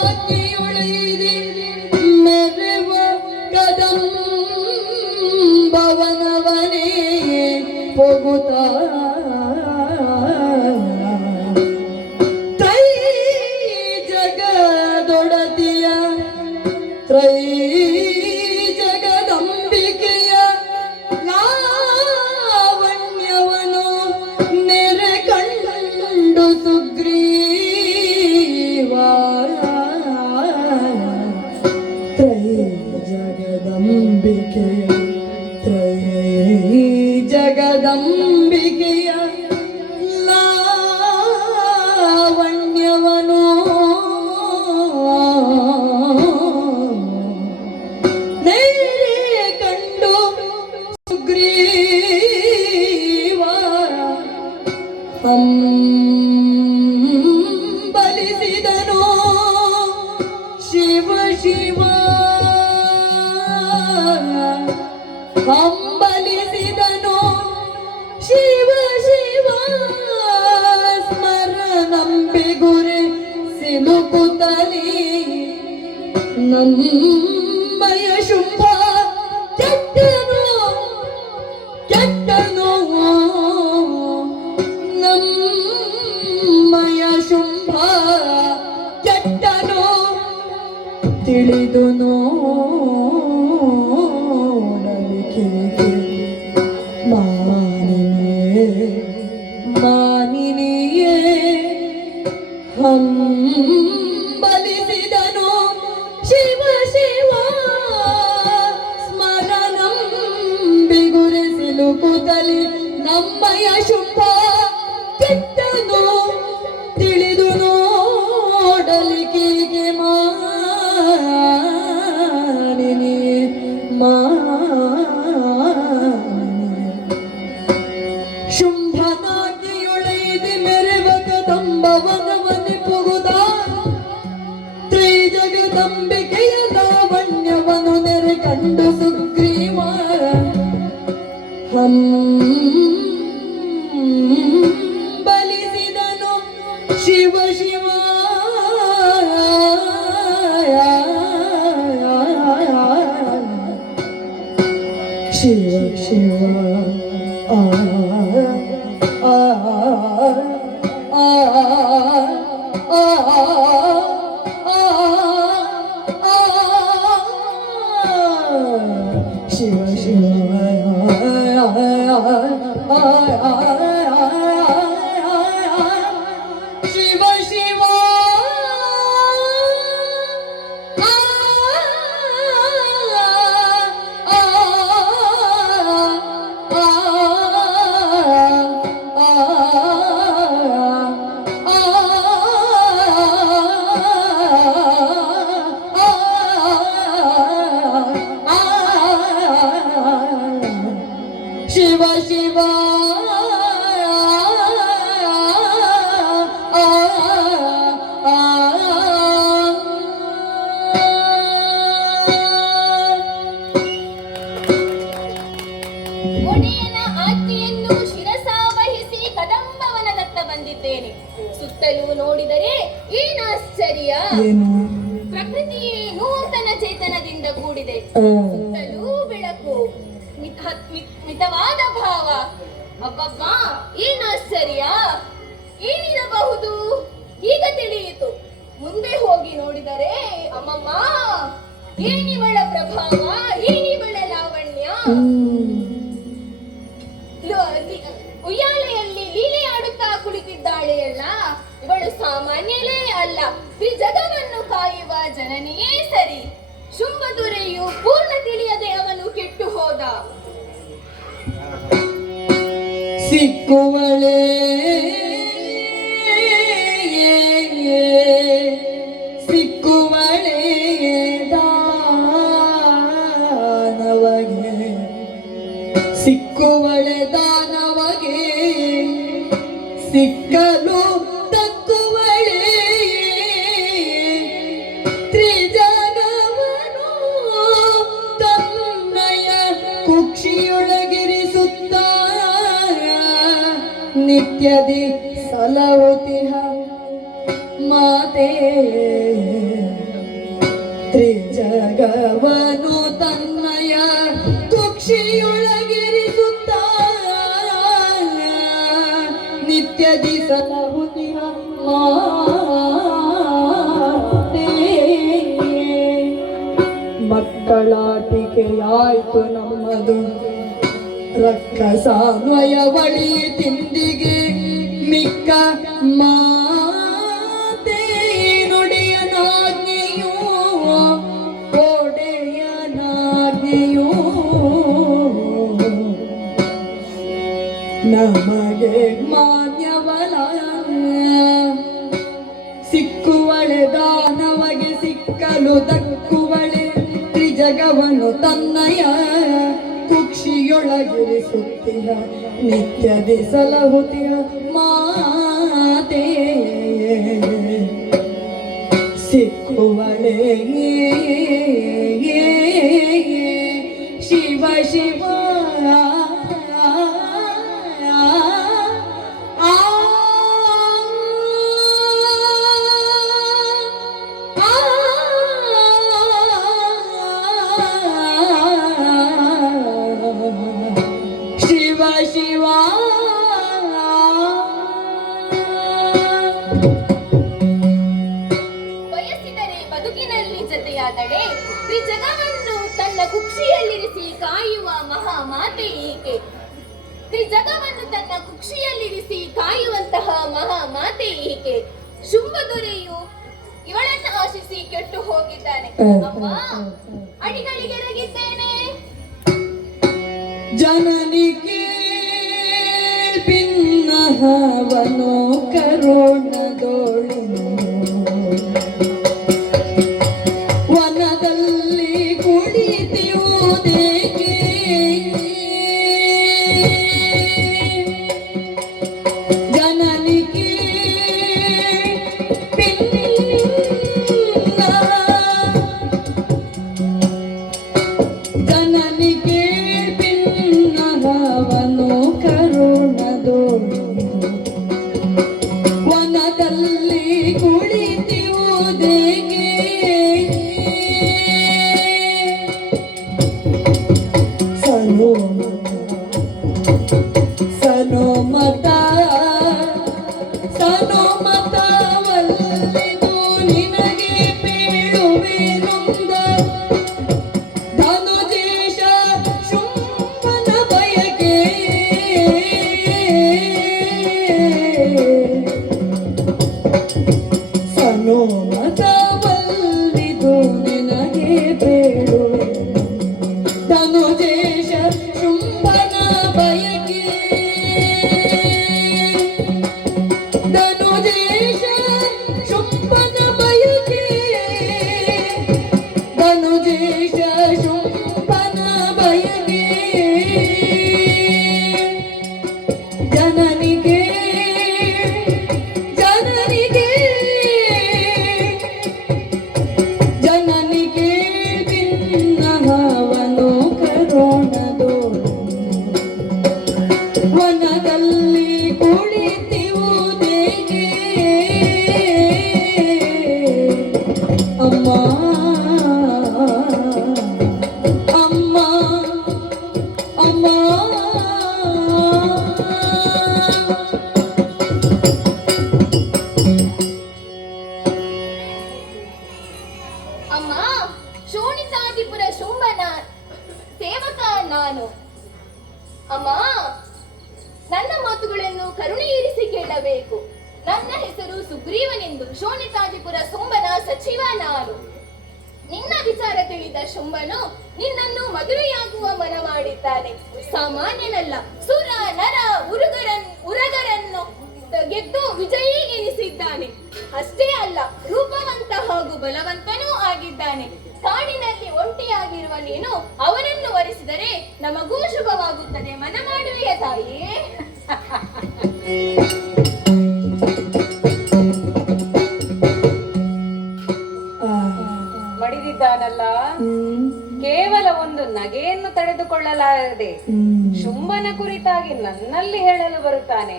ಶುಂಭನಾತಿಯೊಳೈದಿ ಮೆರೆವ ಕದಂಬವನವನೇ ಹೋಗುತ್ತ ತ್ರೈ ಜಗದೊಡತಿಯ ತ್ರೈ ಜಗದಂಬಿಕೆಯ ಲಾವಣ್ಯವನು ನೆರೆ ಕಂಡು ಸುಗ್ರೀವ ತ್ರೈ ಜಗದಂಬಿಕೆಯ ತ್ರೈ ಜಗದಂಬಿಕೆಯ ಲಾವಣ್ಯವನು ನೆರೆ ಕಂಡು ಸುಗ್ರೀವ ಹಂಬಲಿಸಿದನು ಶಿವ ಶಿವ ಹಂಬಲಿಸಿದನು ಶಿವ ಶಿವ ಸ್ಮರಣಂಬಿ ಗುರಿ ಸಿಲುಕುತ್ತಲಿ ನಮ್ಮಯ ಶುಂಭ ಕೆಟ್ಟನು ಕೆಟ್ಟನು ನಮ್ಮಯ ಶುಂಭ ಕೆಟ್ಟನು ತಿಳಿದು ನೋಡಲಿಕ್ಕೆ ಮಾನಿನಿಯೇ ಹಂಬಲಿಸಿದನು ಶಿವ ಶಿವ ಸ್ಮರಣಂಬಿ ಗುರಿ ಸಿಲುಕುತ್ತಲಿ ನಮ್ಮಯ ಶುಂಭ ಕೆಟ್ಟನು ತಿಳಿದು ನೋಡಲಿಕ್ಕೆ ಮಾನಿನಿಯೇ ಶುಂಭನಾದಿಯೊಳೈದಿ ಮೆರೆವ ಕದಂಬವನವನಿ ಪುಗುದ ತ್ರೈ ಜಗದಂಬಿಕೆಯ ಲಾವಣ್ಯವನು ನೆರೆ ಕಂಡು ಸುಗ್ರೀವ ಹಂಬಲಿಸಿದನು ಶಿವ ಶಿವ ಶಿವ ಶಿವ ಶಿವ ಶಿವ ಶಿವ ಶಿವ ಶಿವ ಶಿವ ಒಡೆಯನ ಆಜ್ಞೆಯನ್ನು ಶಿರಸಾವಹಿಸಿ ಕದಂಬವನದತ್ತ ಬಂದಿದ್ದೇನೆ. ಸುತ್ತಲೂ ನೋಡಿದರೆ ಏನಾಶ್ಚರ್ಯ! ಪ್ರಕೃತಿಯೇ ನೂತನ ಚೇತನದಿಂದ ಕೂಡಿದೆ. ಸುತ್ತಲೂ ಬೆಳಕು, ಮಿತವಾದ ಭಾವ. ಅಬ್ಬಬ್ಬ, ಏನಾಶ್ಚರ್ಯ! ಏನಿರಬಹುದು? ಈಗ ತಿಳಿಯಿತು. ಮುಂದೆ ಹೋಗಿ ನೋಡಿದರೆ ಅಮ್ಮಮ್ಮ, ಏನಿವಳ ಪ್ರಭಾವ, ಏನಿವಳ ಲಾವಣ್ಯ! ಉಯ್ಯಾಲೆಯಲ್ಲಿ ಲೀಲೆ ಆಡುತ್ತಾ ಕುಳಿತಿದ್ದಾಳೆಯಲ್ಲ, ಇವಳು ಸಾಮಾನ್ಯಲೇ ಅಲ್ಲ, ತ್ರಿಜಗವನ್ನು ಕಾಯುವ ಜನನಿಯೇ ಸರಿ. ಶುಂಭದೊರೆಯು ಪೂರ್ಣ ತಿಳಿಯದೆ ಅವನು ಕೆಟ್ಟು ಹೋದ. ಸಿಕ್ಕುವಳೆ ಸಿಕ್ಕುವಳೆ ದಾನವಗೆ ಸಿಕ್ಕುವಳೆ ದಾನವಗೆ ಸಿಕ್ಕಲು ತಕ್ಕುವಳೆ ತ್ರಿಜಗವನು ತನ್ನಯ ಕುಕ್ಷಿಯೊಳಗಿರಿಸುತ್ತ ನಿತ್ಯದಿ ಸಲಹುತಿಹ ಮಾತೆ ತ್ರಿಜಗವನು ತನ್ನಯ ಕುಕ್ಷಿಯೊಳಗಿರಿಸುತ್ತ ನಿತ್ಯದಿ ಸಲಹುತಿಹ ಮಾತೆ ಮಕ್ಕಳಾಟಿಕೆಯಾಯ್ತು ನಮ್ಮದು ರಕ್ಕಸಾನ್ವಯ ಬಳಿ ತಿಂದಿಗೆ ಮಿಕ್ಕ ಮಾತೆ ನುಡಿಯನಾಜ್ಞೆಯೂ ಒಡೆಯನಾಜ್ಞೆಯೂ ನಮಗೆ ಮಾನ್ಯವಲ ಸಿಕ್ಕುವಳೆ ದಾನವಗೆ ಸಿಕ್ಕಲು ದಕ್ಕುವಳೆ ತ್ರಿಜಗವನ್ನು ತನ್ನಯ ಕುಕ್ಷಿಯೊಳಗಿರಿಸುತ್ತಿಹ ನಿತ್ಯದಿ ಸಲಹುತಿಹ ಮಾತೆ ಸಿಕ್ಕುವಳೆ ಶಿವ ಶಿವ ಶಿವ ಶಿವ ಬಯಸಿದರೆ ಬದುಕಿನಲ್ಲಿ ಜತೆಯಾದಡೆ ತ್ರಿಜಗವನ್ನು ತನ್ನ ಕುಕ್ಷಿಯಲ್ಲಿರಿಸಿ ಕಾಯುವ ಮಹಾಮಾತೆ ಈಕೆ. ತ್ರಿಜಗವನ್ನು ತನ್ನ ಕುಕ್ಷಿಯಲ್ಲಿರಿಸಿ ಕಾಯುವಂತಹ ಮಹಾಮಾತೆ ಈಕೆ. ಶುಂಭದೊರೆಯು ಇವಳನ್ನು ಆಶಿಸಿ ಕೆಟ್ಟು ಹೋಗಿದ್ದಾನೆ. ಅಮ್ಮ, ಅಡಿಗಳಿಗೆರಗಿದ್ದೇನೆ. ಜನನಿಗೆ ಭಿನ್ನಹವನೋ ಕರುಣದೋಳಿನು ವನದಲ್ಲಿ ಕುಳಿತಿಯುವುದೇಕೆ ಜನನಿಗೆ ಜನನಿಗೆ ಭಿನ್ನಹವನೋ ಕರುಣದೋಳು ವನದಲ್ಲಿ ಕುಳಿತಿಯುವುದೇಕೆ ಸನೋಮತ ಸನೋಮತವಲ್ಲಿದು ನಿನಗೆ ಬೇಡುವೆನೊಂದ ಧನುಜೇಶ ಶುಂಭನ ಬಯಕೆ ಸನೋಮತವಲ್ಲಿದು ನಿನಗೆ ಬೇಡುವೆ ಧನುಜೇಶ ಶುಂಭನ ಬಯಕೆ ಧನುಜೇಶ ಶುಂಭನ ಬಯಕೆ ಧನುಜೇಶ ಶುಂಭನ ಬಯಕೆ ಜನನಿಗೆ ಜನನಿಗೆ ಜನನಿಗೆ ಭಿನ್ನಹವನೋ ಕರುಣದೋಳು ವನದಲ್ಲಿ ಕುಳಿತಿಯುವುದೇಕೆ ಅಮ್ಮ ಅಮ್ಮ ಅಮ್ಮ ಅಮ್ಮ, ಶೋಣಿತಾದಿಪುರ ಶುಂಭನ ಸೇವಕ ನಾನು. ಅಮ್ಮ, ನನ್ನ ಮಾತುಗಳನ್ನು ಕರುಣೆಯಿರಿಸಿ ಕೇಳಬೇಕು. ನನ್ನ ಹೆಸರು ಸುಗ್ರೀವನೆಂದು. ಶೋಣಿತಾದಿಪುರ ಶುಂಭನ ಸಚಿವ ನಾನು. ನಿನ್ನ ವಿಚಾರ ತಿಳಿದ ಶುಂಭನು ನಿನ್ನನ್ನು ಮದುವೆಯಾಗುವ ಮನ ಮಾಡಿದ್ದಾನೆ. ಸಾಮಾನ್ಯನಲ್ಲ, ಸುರ ನರ ಉರಗರನ್ನು ಗೆದ್ದು ವಿಜಯಿ ಎನಿಸಿದ್ದಾನೆ. ಅಷ್ಟೇ ಅಲ್ಲ, ರೂಪವಂತ ಹಾಗೂ ಬಲವಂತನೂ ಆಗಿದ್ದಾನೆ. ಕಾಡಿನಲ್ಲಿ ಒಂಟಿಯಾಗಿರುವ ನೀನು ಅವನನ್ನು ವರಿಸಿದರೆ ನಮಗೂ ಶುಭವಾಗುತ್ತದೆ. ಮನ ಮಾಡುವೆಯ ತಾಯಿಯೇ? ಮಡಿದಿದ್ದಾನಲ್ಲ, ಕೇವಲ ಒಂದು ನಗೆಯನ್ನು ತಡೆದುಕೊಳ್ಳಲಾರದೆ ಶುಂಭನ ಕುರಿತಾಗಿ ನನ್ನಲ್ಲಿ ಹೇಳಲು ಬರುತ್ತಾನೆ.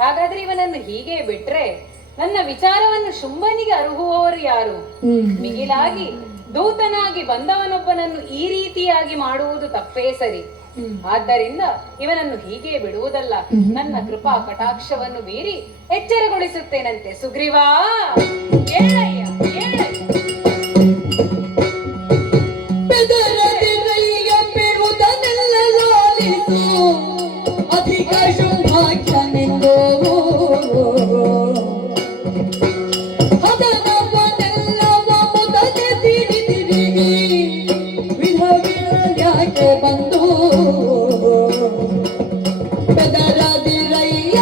ಹಾಗಾದ್ರೆ ಇವನನ್ನು ಹೀಗೆ ಬಿಟ್ರೆ ನನ್ನ ವಿಚಾರವನ್ನು ಶುಂಭನಿಗೆ ಅರುಹುವವರು ಯಾರು? ಮಿಗಿಲಾಗಿ ದೂತನಾಗಿ ಬಂದವನೊಬ್ಬನನ್ನು ಈ ರೀತಿಯಾಗಿ ಮಾಡುವುದು ತಪ್ಪೇ ಸರಿ. ಆದ್ದರಿಂದ ಇವನನ್ನು ಹೀಗೆ ಬಿಡುವುದಲ್ಲ, ನನ್ನ ಕೃಪಾ ಕಟಾಕ್ಷವನ್ನು ಮೀರಿ ಎಚ್ಚರಗೊಳಿಸುತ್ತೇನಂತೆ. ಸುಗ್ರೀವಾ, ಏಳಯ್ಯ ಏಳಯ್ಯ. ಬೆದರದಿರಯ್ಯ ಬಿಡುವುದನ್ನೆಲ್ಲ ಲಾಲಿಸು, ಅಧಿಕ ಶುಭಾಖ್ಯನೆಂದು ಅದನವನೆಲ್ಲವ ಮುದನೆ ತಿರುಗಿ ವಿಧ ವಿರಳ್ಯಾಕೆ ಬಂದು ಬೆದರದಿರಯ್ಯ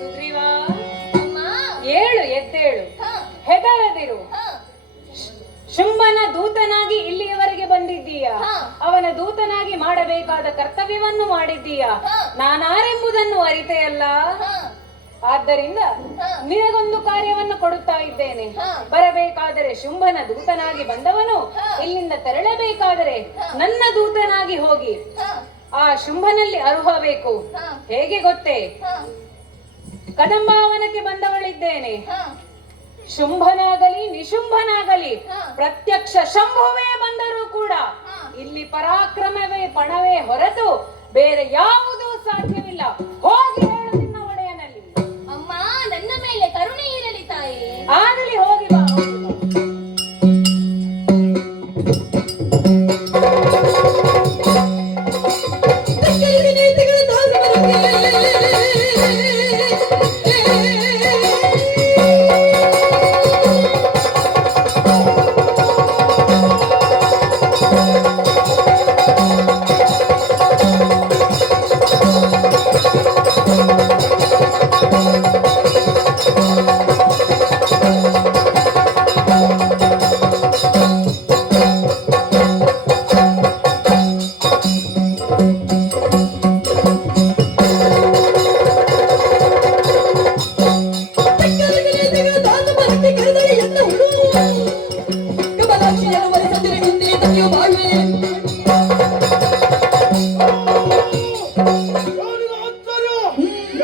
ಸುಗ್ರೀವಾ, ಅಮ್ಮ. ಏಳು, ಎದ್ದೇಳು, ಹಾ, ಹೆದರದಿರು. ಹಾ, ಶುಂಭನ ದೂತನಾಗಿ ಇಲ್ಲಿಯವರೆಗೆ ಬಂದಿದ್ದೀಯಾ, ಹಾ. ಅವನ ದೂತನಾಗಿ ಮಾಡಬೇಕಾದ ಕರ್ತವ್ಯವನ್ನು ಮಾಡಿದ್ದೀಯಾ, ಹಾ. ನಾನಾರೆಂಬುದನ್ನು ಅರಿತೆಯಲ್ಲ. ಹಾ, ಆದ್ದರಿಂದ ಹಾ. ನಿನಗೊಂದು ಕಾರ್ಯವನ್ನು ಕೊಡುತ್ತಾ ಇದ್ದೇನೆ. ಹಾ. ಬರಬೇಕಾದರೆ ಶುಂಭನ ದೂತನಾಗಿ ಬಂದವನು ಹಾ. ಇಲ್ಲಿಂದ ತೆರಳಬೇಕಾದರೆ ಹಾ. ನನ್ನ ದೂತನಾಗಿ ಹೋಗಿ ಹಾ, ಆ ಶುಂಭನಲ್ಲಿ ಅರುಹಬೇಕು. ಹಾ. ಹೇಗೆ ಗೊತ್ತೇ? ಹಾ, ಕದಂಬಾವನಕ್ಕೆ ಬಂದವಳಿದ್ದೇನೆ. ಹಾ. ಶುಂಭನಾಗಲಿ ನಿಶುಂಭನಾಗಲಿ ಹಾ. ಪ್ರತ್ಯಕ್ಷ ಶಂಭುವೇ ಬಂದರೂ ಕೂಡ ಹಾ. ಇಲ್ಲಿ ಪರಾಕ್ರಮವೇ ಪಣವೇ ಹೊರತು ಬೇರೆ ಯಾವುದೂ ಸಾಧ್ಯವಿಲ್ಲ. ಹೋಗಿ ಹೇಳು ನಿನ್ನ ಒಡೆಯನಲ್ಲಿ. ಅಮ್ಮ, ನನ್ನ ಮೇಲೆ ಕರುಣೆ ಇರಲಿ ತಾಯಿ. ಆಗಲಿ, ಹೋಗಿ ಬಾ, ಹೋಗಿ ಬಾ. ನೀತಿಗಳ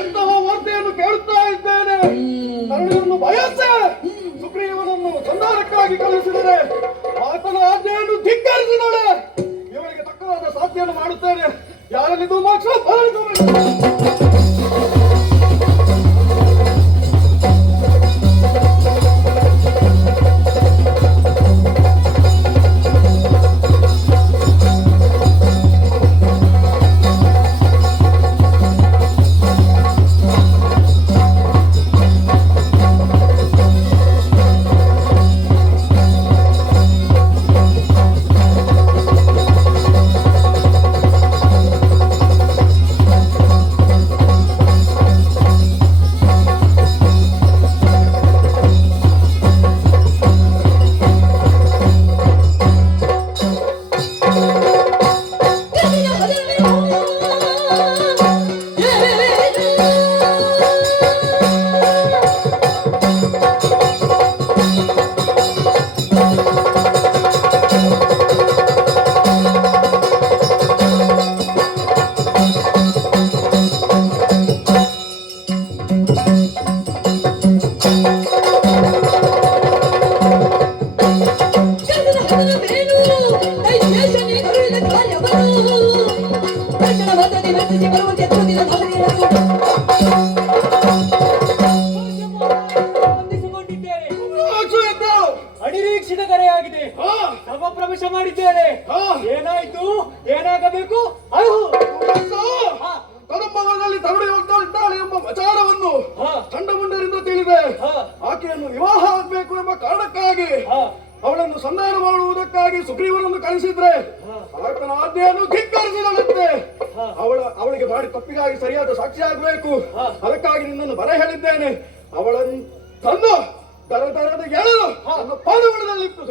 ಎಂತಹ ವಾರ್ತೆಯನ್ನು ಕೇಳುತ್ತಾ ಇದ್ದೇನೆ. ಕರುಣೆಯನ್ನು ಬಯಸೆ ಸುಗ್ರೀವನನ್ನು ಸಂಧಾನಕ್ಕಾಗಿ ಕಳುಹಿಸಿದರೆ ಆತನ ಆಜ್ಞೆಯನ್ನು ಧಿಕ್ಕರಿಸಿದಳೆ. ಇವರಿಗೆ ತಕ್ಕವಾದ ಸಾಧ್ಯವನ್ನು ಮಾಡುತ್ತೇನೆ. ಯಾರಲ್ಲಿದ್ದು ಮೋಕ್ಷ ಅನಿರೀಕ್ಷಿತ ಕರೆಯಾಗಿದೆ. ಸಭಾ ಪ್ರವೇಶ ಮಾಡಿದ್ದೇನೆ. ಏನಾಯ್ತು? ಏನಾಗಬೇಕು? ಕದಂಬವನದಲ್ಲಿ ತರುಣಿ ಹೋಗ್ತಾ ಇದ್ದಾಳೆ ಎಂಬ ವಿಚಾರವನ್ನು ಚಂಡಮುಂಡರಿಂದ ತಿಳಿದೆ. ಆಕೆಯನ್ನು ವಿವಾಹ ಆಗಬೇಕು ಎಂಬ ಕಾರಣಕ್ಕಾಗಿ ಅವಳನ್ನು ಸಂಧಾನ ಮಾಡುವುದಕ್ಕಾಗಿ ಸುಗ್ರೀವನನ್ನು ಕಳಿಸಿದ್ರೆ ಆತನ ಆಜ್ಞೆಯನ್ನು ಧಿಕ್ಕರಿಸಿದಳಂತೆ. ಅವಳಿಗೆ ಮಾಡಿ ತಪ್ಪಿಗಾಗಿ ಸರಿಯಾದ ಸಾಕ್ಷಿ ಆಗಬೇಕು. ಅದಕ್ಕಾಗಿ ನಿನ್ನನ್ನು ಬರ ಹೇಳಿದ್ದೇನೆ. ಅವಳನ್ನು ತಂದು ದರದ ಎಳೆದು ಪಾದಗಳಲ್ಲಿಟ್ಟು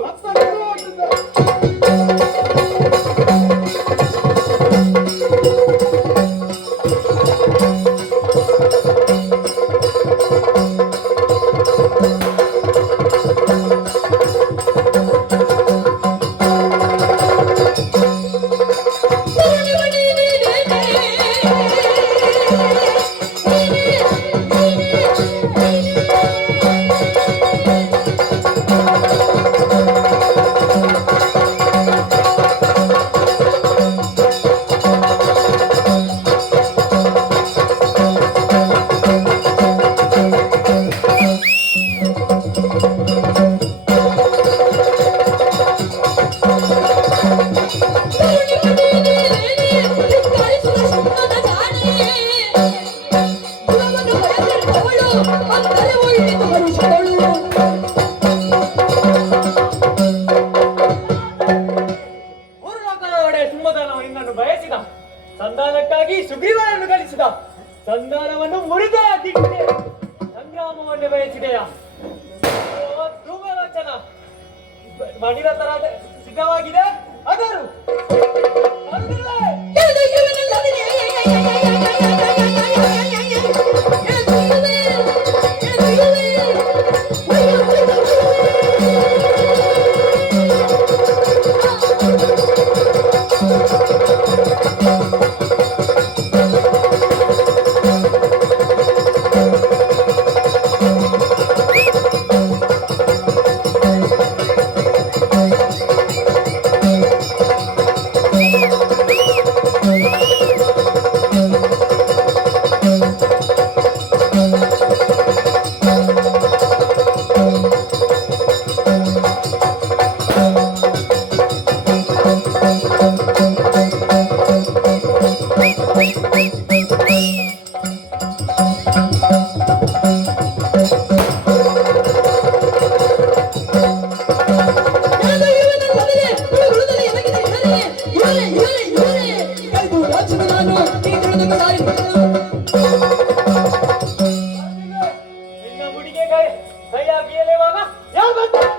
ನಡೆಸಿದ ಸಂಧಾನವನ್ನು ಮುರಿದೇ ಹಾಕಿದ್ದೆ. ಸಂಗ್ರಾಮವನ್ನು ಬಯಸಿದೆಯ ಧ್ರುವವಚನ ಮಣಿರತರ ಸಿದ್ಧವಾಗಿದೆ. ಅದರು ನಿನ್ನ ಮುಡಿಗೆ ಕೈ ಹಾಕಿಯಲೇವಾಗ ಯಾರು ಬರ್ತಾರೆ?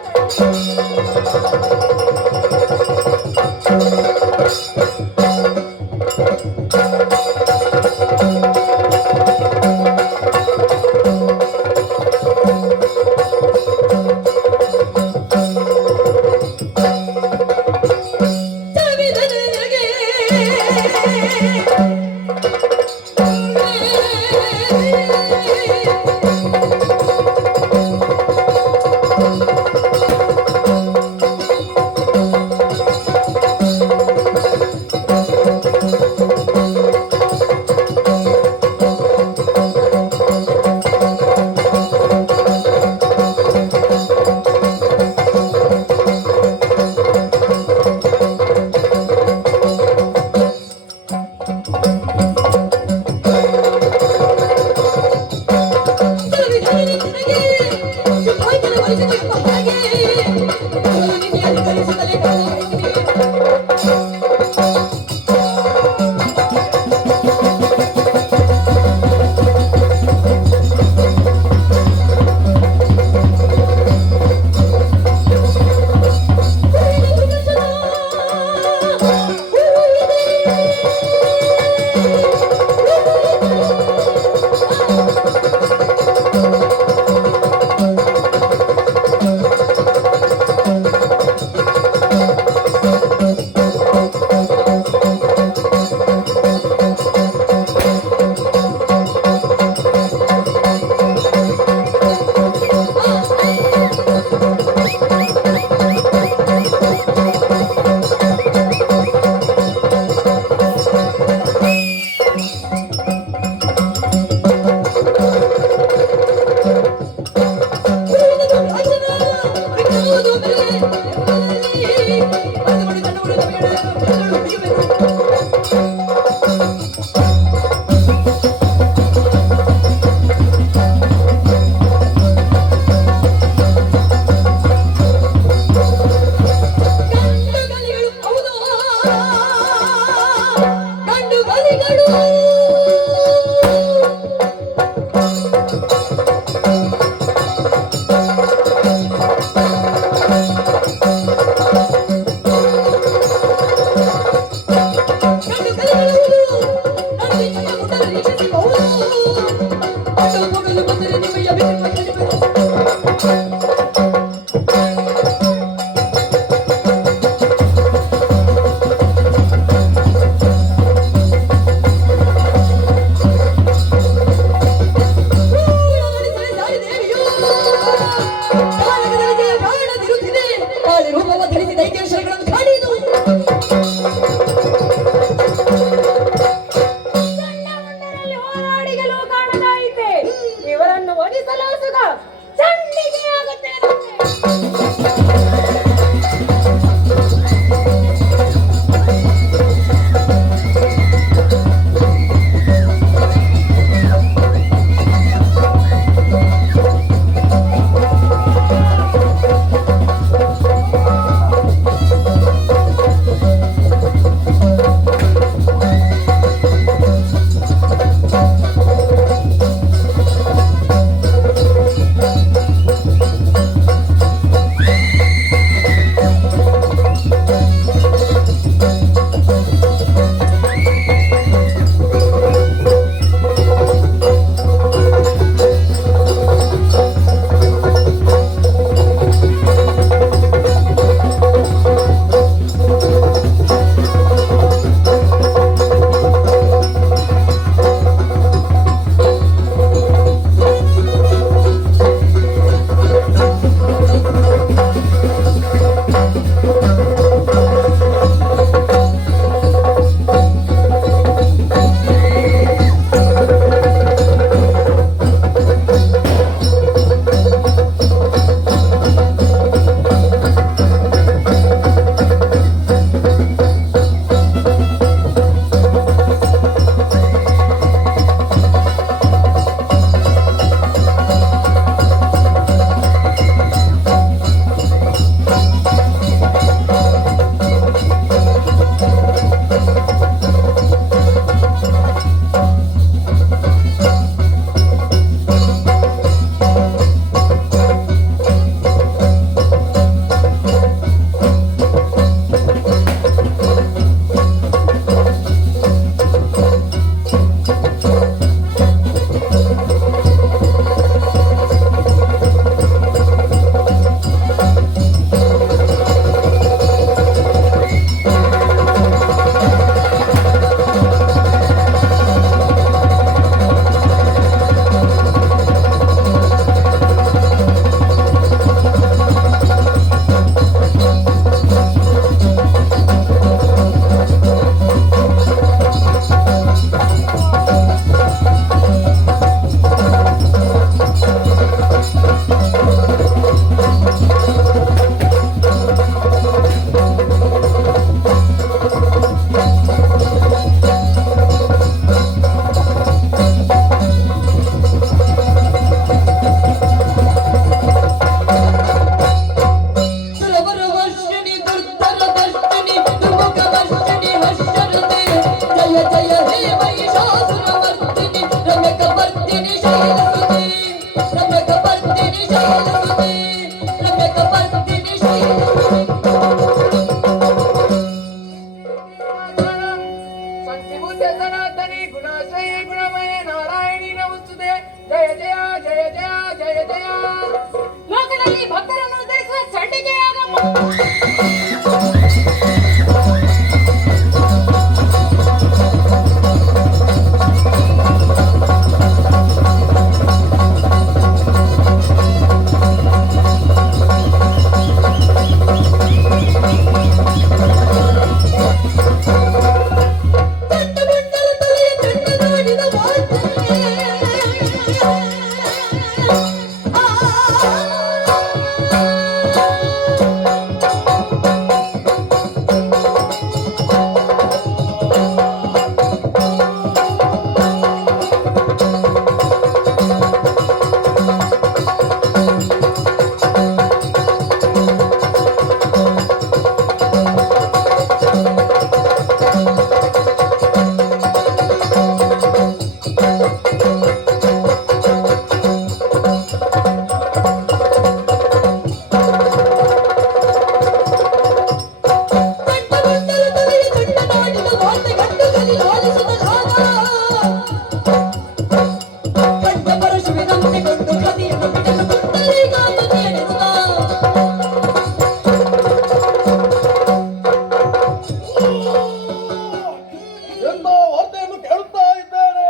ಎಂದ ವಾರ್ತೆಯನ್ನು ಕೇಳುತ್ತಾ ಇದ್ದೇನೆ.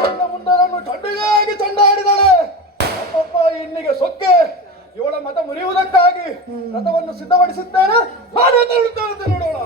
ನನ್ನ ಮುಂಡರನ್ನು ಚಂಡಿಗಾಗಿ ಚಂಡಾಡಿದಾಳೆ. ಅಪ್ಪಪ್ಪ ಇನ್ನಿಗೆ ಸೊಕ್ಕೆ ಇವಳ ಮತ ಮುರಿಯುವುದಕ್ಕಾಗಿ ರಥವನ್ನು ಸಿದ್ಧಪಡಿಸಿದ್ದೇನೆ. ನಾನೇ ತೆರಳುತ್ತೇನೆ, ನೋಡೋಣ.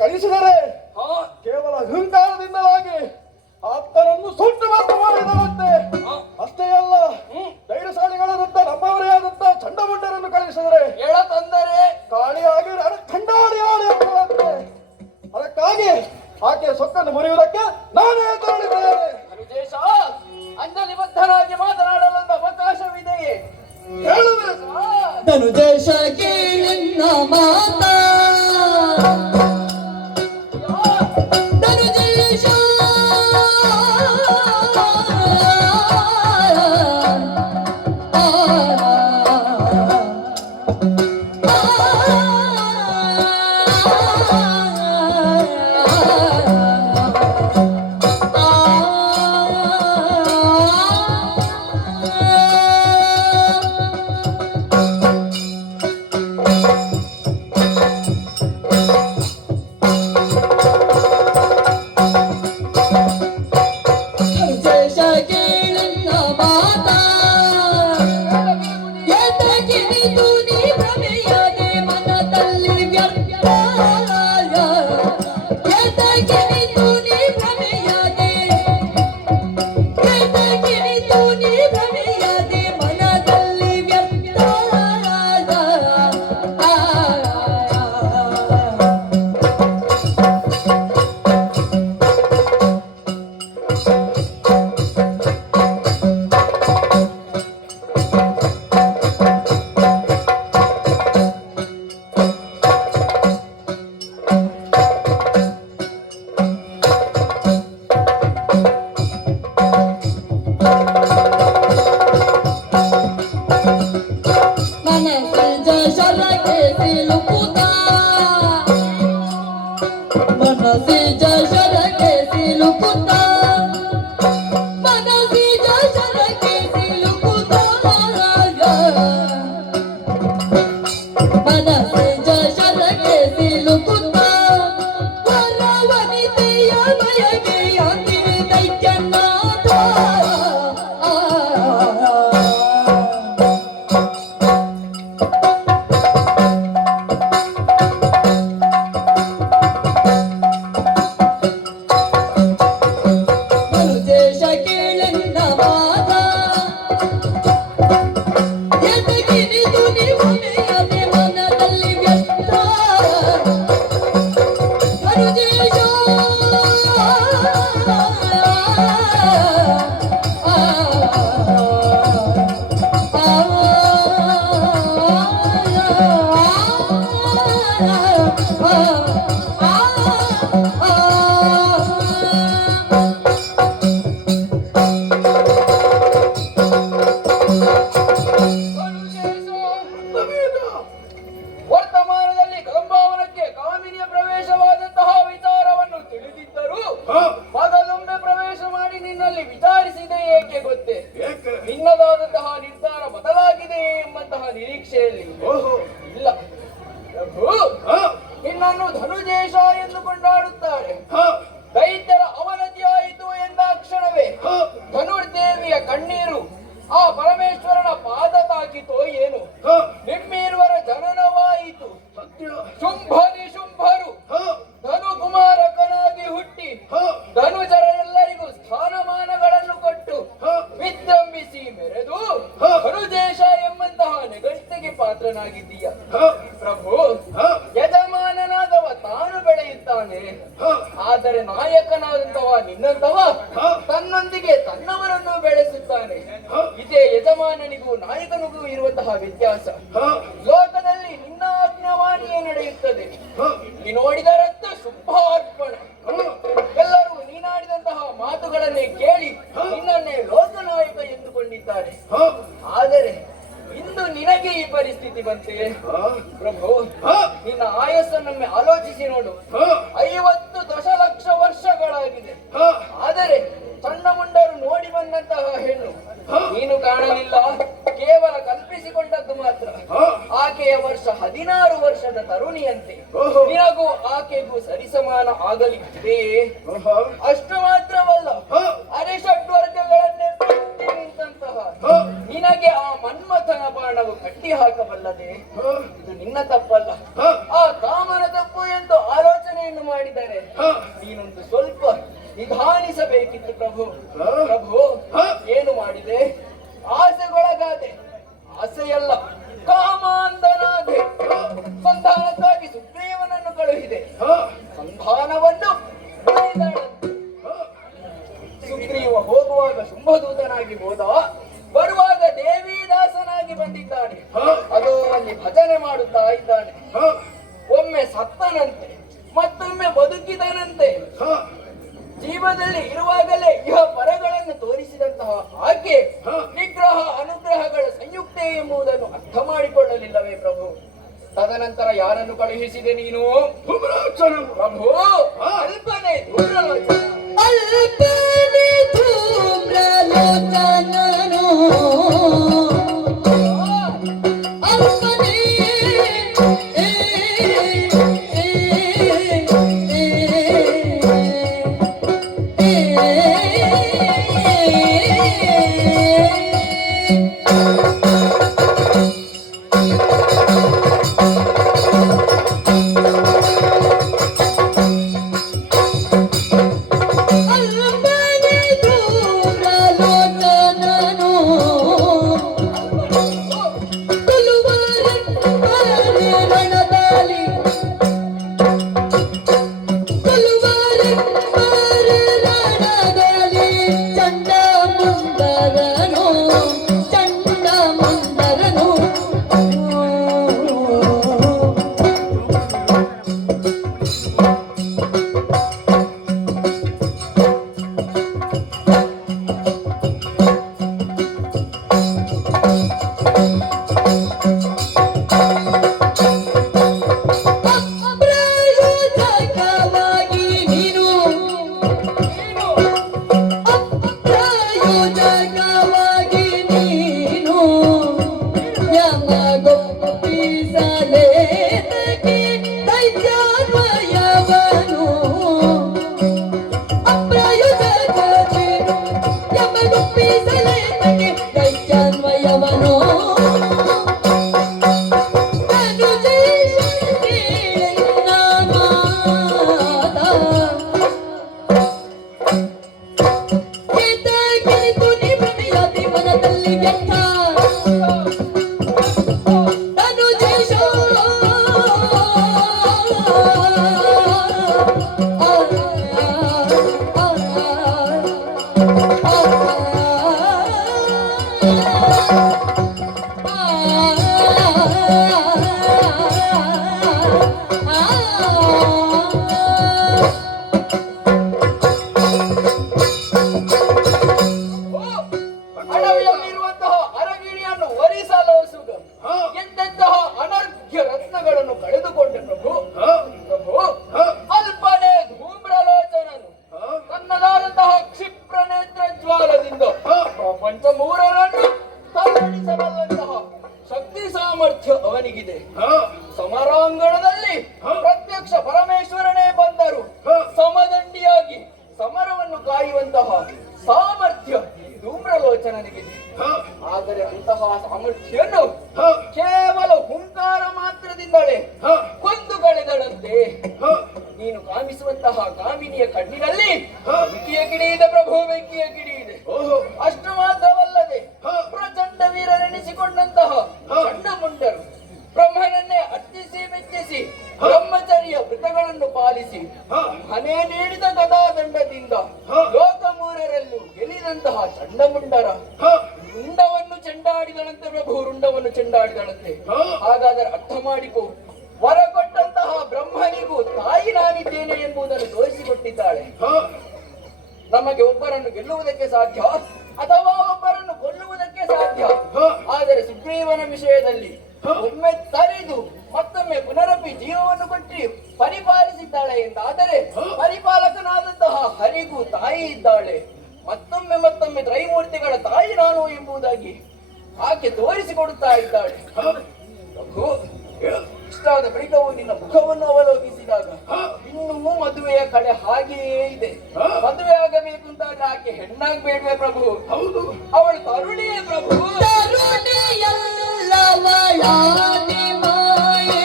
ಕಳಿಸಿದರೆ ಧನುಜೇಶ ಕೇಳಿನ ಮಾತಾ ಧನುಜೇಶ ವರ್ತಮಾನದಲ್ಲಿ ಕದಂಬಾವನಕ್ಕೆ ಕಾಮಿನಿಯ ಪ್ರವೇಶವಾದಂತಹ ವಿಚಾರವನ್ನು ತಿಳಿದಿದ್ದರೂ ಮಗದೊಮ್ಮೆ ಪ್ರವೇಶ ಮಾಡಿ ನಿನ್ನಲ್ಲಿ ವಿಚಾರಿಸಿದೆ ಏಕೆ ಗೊತ್ತೇ? ನಿನ್ನದಾದಂತಹ ನಿರ್ಧಾರ ಬದಲಾಗಿದೆ ಎಂಬಂತಹ ನಿರೀಕ್ಷೆಯಲ್ಲಿ. ಇಲ್ಲ ಪ್ರಭು, ನಿನ್ನನ್ನು ಧನುಜೇಶ ಎಂದು ಕೊಂಡಾಡುತ್ತಾರೆ. ದೈತ್ಯರ ಅವನತಿಯಾಯಿತು ಎಂದ ಕ್ಷಣವೇ ಧನುರ್ದೇವಿಯ ಕಣ್ಣೀರು ಆ ಪರಮೇಶ್ವರನ ಪಾದ ತಾಕಿತೋ ಏನು? ನಿಮ್ಮಿರುವರ ಜನನವಾಯಿತು. ಶುಂಭ ನಿಶುಂಭರು ಧನು ಕುಮಾರಕನಾಗಿ ಹುಟ್ಟಿ ಧನುಜರ ಎಲ್ಲರಿಗೂ ಸ್ಥಾನಮಾನಗಳನ್ನು ಕೊಟ್ಟು ವಿಜೃಂಭಿಸಿ ಮೆರೆದು ಧನುಜೇಶ ಎಂಬಂತಹ ನೆಗಳ್ತಿಗೆ ಪಾತ್ರನಾಗಿದ್ದೀಯ. ಪ್ರಭು, ಯಜಮಾನನಾದವ ತಾನು ಬೆಳೆಯುತ್ತಾನೆ, ಆದರೆ ನಾಯಕನಾದಂತಹ ನಿನ್ನಂತವ ತನ್ನೊಂದಿಗೆ ತನ್ನವರನ್ನು ಬೆಳೆಸುತ್ತಾನೆ. ಇದೇ ಯಜಮಾನನಿಗೂ ನಾಯಕನಿಗೂ ಇರುವಂತಹ ವ್ಯತ್ಯಾಸ. ಲೋಕದಲ್ಲಿ ನಿನ್ನ ಆಜ್ಞಾವಾಣಿಯೇ ನಡೆಯುತ್ತದೆ. ನೀ ನೋಡಿದರತ್ತ ಶುಭಾರ್ಪಣ. ಎಲ್ಲರೂ ನೀನಾಡಿದಂತಹ ಮಾತುಗಳನ್ನೇ ಕೇಳಿ ನಿನ್ನನ್ನೇ ಲೋಕನಾಯಕ ಎಂದುಕೊಂಡಿದ್ದಾರೆ. ಆದರೆ ಇಂದು ನಿನಗೆ ಈ ಪರಿಸ್ಥಿತಿ ಬಂತೆ. ಪ್ರಭು, ನಿನ್ನ ಆಯಸ್ಸನ್ನೊಮ್ಮೆ ಆಲೋಚಿಸಿ ನೋಡು. 50 ದಶಲಕ್ಷ ವರ್ಷಗಳಾಗಿದೆ. ಆದರೆ ಸಣ್ಣ ಮುಂಡರು ನೋಡಿ ಬಂದಂತಹ ಹೆಣ್ಣು ನೀನು ಕಾಣಲಿಲ್ಲ, ಕೇವಲ ಕಲ್ಪಿಸಿಕೊಂಡದ್ದು ಮಾತ್ರ. ಆಕೆಯ ವರ್ಷ 16 ವರ್ಷದ ತರುಣಿಯಂತೆ. ನಿನಗೂ ಆಕೆಗೂ ಸರಿಸಮಾನ ಆಗಲಿದೆಯೇ? ಅಷ್ಟು ಮಾತ್ರವಲ್ಲ, ಅರಿಷಡ್ವರ್ಗಗಳನ್ನೇ ನಿಂತಹ ನಿನಗೆ ಆ ಮನ್ಮಥನ ಬಾಣವು ಕಟ್ಟಿ ಹಾಕಬಲ್ಲದೆ? ಇದು ನಿನ್ನ ತಪ್ಪಲ್ಲ, ಆ ಕಾಮನ ತಪ್ಪು ಎಂದು ಆಲೋಚನೆಯನ್ನು ಮಾಡಿದರೆ ನೀನೊಂದು ಸ್ವಲ್ಪ ನಿಧಾನಿಸಬೇಕಿತ್ತು. ಪ್ರಭು ಪ್ರಭು, ಏನು ಮಾಡಿದೆ? ಆಸೆಗೊಳಗಾದೆ. ಆಸೆಯಲ್ಲ, ಕಾಮಾಂಧನಾದೆ. ಸಂಧಾನಕ್ಕಾಗಿ ಸುಗ್ರೀವನನ್ನು ಕಳುಹಿದೆ. ಸಂಧಾನವನ್ನು ಸುಗ್ರೀವ ಹೋಗುವಾಗ ಶುಂಭದೂತನಾಗಿ ಹೋದ, ಬರುವಾಗ ದೇವಿದಾಸನಾಗಿ ಬಂದಿದ್ದಾನೆ. ಅದು ಎಂತೆ ಎಂಬುದನ್ನು ಅರ್ಥ ಮಾಡಿಕೊಳ್ಳಲಿಲ್ಲವೇ ಪ್ರಭು? ತದನಂತರ ಯಾರನ್ನು ಕಳುಹಿಸಿದೆ ನೀನು? ಧೂಮ್ರಾಕ್ಷನ ಪ್ರಭು, ಅಲ್ಪನೆ ಧೂಮ್ರಲೋಚನ. ಅಲ್ಪನೆ ಧೂಮ್ರಲೋಚನನು ಅಲ್ಪನೆ ಅಡವಿಯಲ್ಲಿರುವಂತಹ ಅರಗಿಣಿಯನ್ನು ವರಿಸಲು ಸುಗಮ. ಎಂತೆಂತಹ ಅನರ್ಘ್ಯ ರತ್ನಗಳನ್ನು ಕಳೆದುಕೊಂಡೆ ಪ್ರಭು. ಪ್ರಭು, ಅಲ್ಪನೆ ಧೂಮ್ರಲೋಚನನು ತನ್ನದಾದಂತಹ ಕ್ಷಿಪ್ರ ನೇತ್ರ ಜ್ವಾಲದಿಂದ ಪ್ರಪಂಚ ಮೂರರನ್ನು ತಲ್ಲಣಿಸಬಲ್ಲಂತಹ ಶಕ್ತಿ ಸಾಮರ್ಥ್ಯ ಅವನಿಗಿದೆ. ಸಮರಾಂಗಣದಲ್ಲಿ ಪ್ರತ್ಯಕ್ಷ ಪರಮೇಶ್ವರನೇ ಬಂದರು ಸಮದಂಡಿಯಾಗಿ ಸಮರವನ್ನು ಕಾಯುವಂತಹ ಸಾಮರ್ಥ್ಯ ಧೂಮ್ರಲೋಚನನಿಗಿದೆ. ಆದರೆ ಅಂತಹ ಸಾಮರ್ಥ್ಯವನ್ನು ಕೇವಲ ಹುಂಕಾರ ಮಾತ್ರದಿಂದಲೇ ಕೊಂದು ಕಳೆದಳಂತೆ. ನೀನು ಕಾಮಿಸುವಂತಹ ಕಾಮಿನಿಯ ಕಣ್ಣಿನಲ್ಲಿ ಬೆಂಕಿಯ ಕಿಡಿ ಇದೆ ಪ್ರಭು, ಬೆಂಕಿಯ ಕಿಡಿ ಇದೆ. ಅಷ್ಟು ಮಾತ್ರವಲ್ಲದೆ ಪ್ರಚಂಡ ವೀರರೆನಿಸಿಕೊಂಡಂತಹ ಚಂಡಮುಂಡರು ಬ್ರಹ್ಮನನ್ನೇ ಅರ್ಚಿಸಿ ಮೆಚ್ಚಿಸಿ ಬ್ರಹ್ಮಚರ್ಯ ವೃತಗಳನ್ನು ಪಾಲಿಸಿ ಮನೆ ನೀಡಿದ ಗದಾದಂಡದಿಂದ ಲೋಕ ಮೂರರಲ್ಲೂ ಗೆಲ್ಲಿದಂತಹ ಚಂಡಮುಂಡರ ರುಂಡವನ್ನು ಚೆಂಡಾಡಿದಳಂತೆ ಪ್ರಭು, ರುಂಡವನ್ನು ಚೆಂಡಾಡಿದಳಂತೆ. ಹಾಗಾದರೆ ಅರ್ಥ ಮಾಡಿಕೋ, ವರ ಕೊಟ್ಟಂತಹ ಬ್ರಹ್ಮನಿಗೂ ತಾಯಿ ನಾನಿದ್ದೇನೆ ಎಂಬುದನ್ನು ತೋರಿಸಿಕೊಟ್ಟಿದ್ದಾಳೆ. ನಮಗೆ ಒಬ್ಬರನ್ನು ಗೆಲ್ಲುವುದಕ್ಕೆ ಸಾಧ್ಯ ಅಥವಾ ಒಬ್ಬರನ್ನು ಕೊಲ್ಲುವುದಕ್ಕೆ ಸಾಧ್ಯ. ಆದರೆ ಸುಗ್ರೀವನ ವಿಷಯದಲ್ಲಿ ಒಮ್ಮೆ ತರಿದು ಮತ್ತೊಮ್ಮೆ ಪುನರಪಿ ಜೀವವನ್ನು ಕೊಟ್ಟು ಪರಿಪಾಲಿಸಿದ್ದಾಳೆ ಎಂದಾದರೆ ಪರಿಪಾಲಕನಾದಂತಹ ಹರಿಗೂ ತಾಯಿ ಇದ್ದಾಳೆ. ಮತ್ತೊಮ್ಮೆ ಮತ್ತೊಮ್ಮೆ ತ್ರೈಮೂರ್ತಿಗಳ ತಾಯಿ ನಾನು ಎಂಬುದಾಗಿ ಆಕೆ ತೋರಿಸಿಕೊಡುತ್ತಾ ಇದ್ದಾಳೆ. ಪ್ರಭು, ಇಷ್ಟಾದ ಬಳಿಕವೂ ನಿನ್ನ ಮುಖವನ್ನು ಅವಲೋಕಿಸಿದಾಗ ಇನ್ನೂ ಮದುವೆಯ ಕಡೆ ಹಾಗೆಯೇ ಇದೆ. ಮದುವೆ ಆಗಬೇಕು ಅಂತಾದ್ರೆ ಆಕೆ ಹೆಣ್ಣಾಗ್ಬೇಡ್ವೆ ಪ್ರಭು? ಹೌದು, ಅವಳು ತರುಣಿಯೇ ಪ್ರಭು. ತರುಣಿಯಲ್ಲವಳಾದಿ ಮಾಯೆ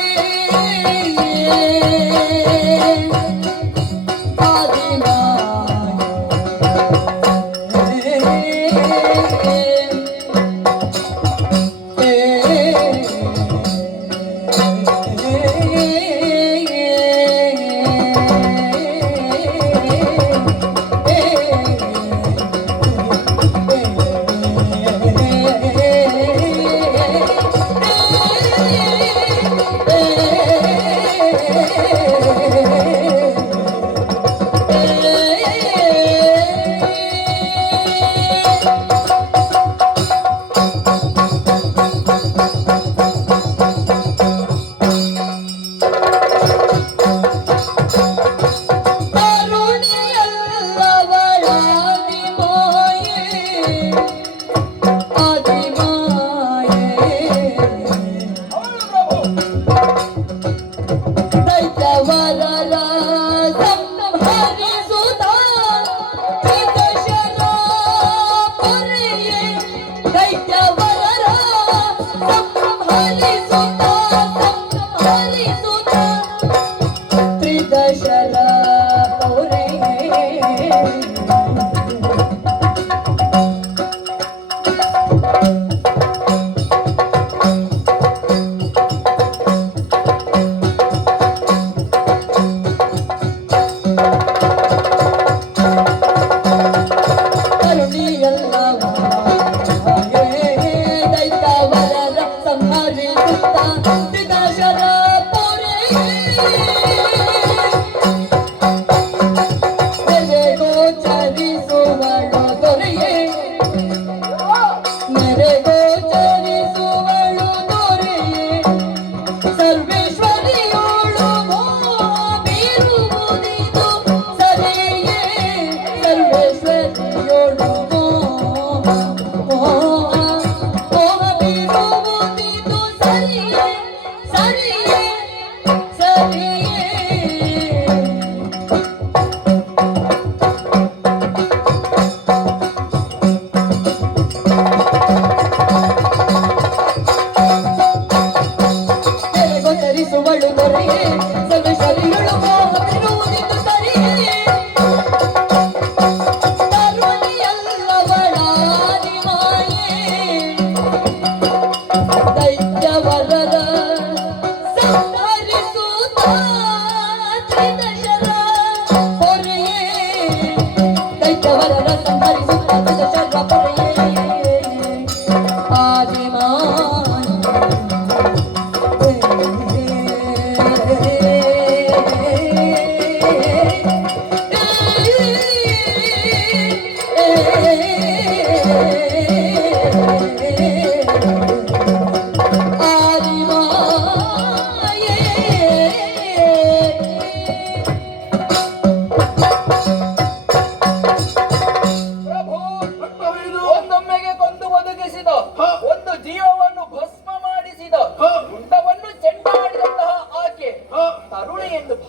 ಸಂಭಾಲಿಸುತ್ತ ಸಂಭಾಲಿಸುತ್ತ ತ್ರಿದಶರ ಪೌರೇ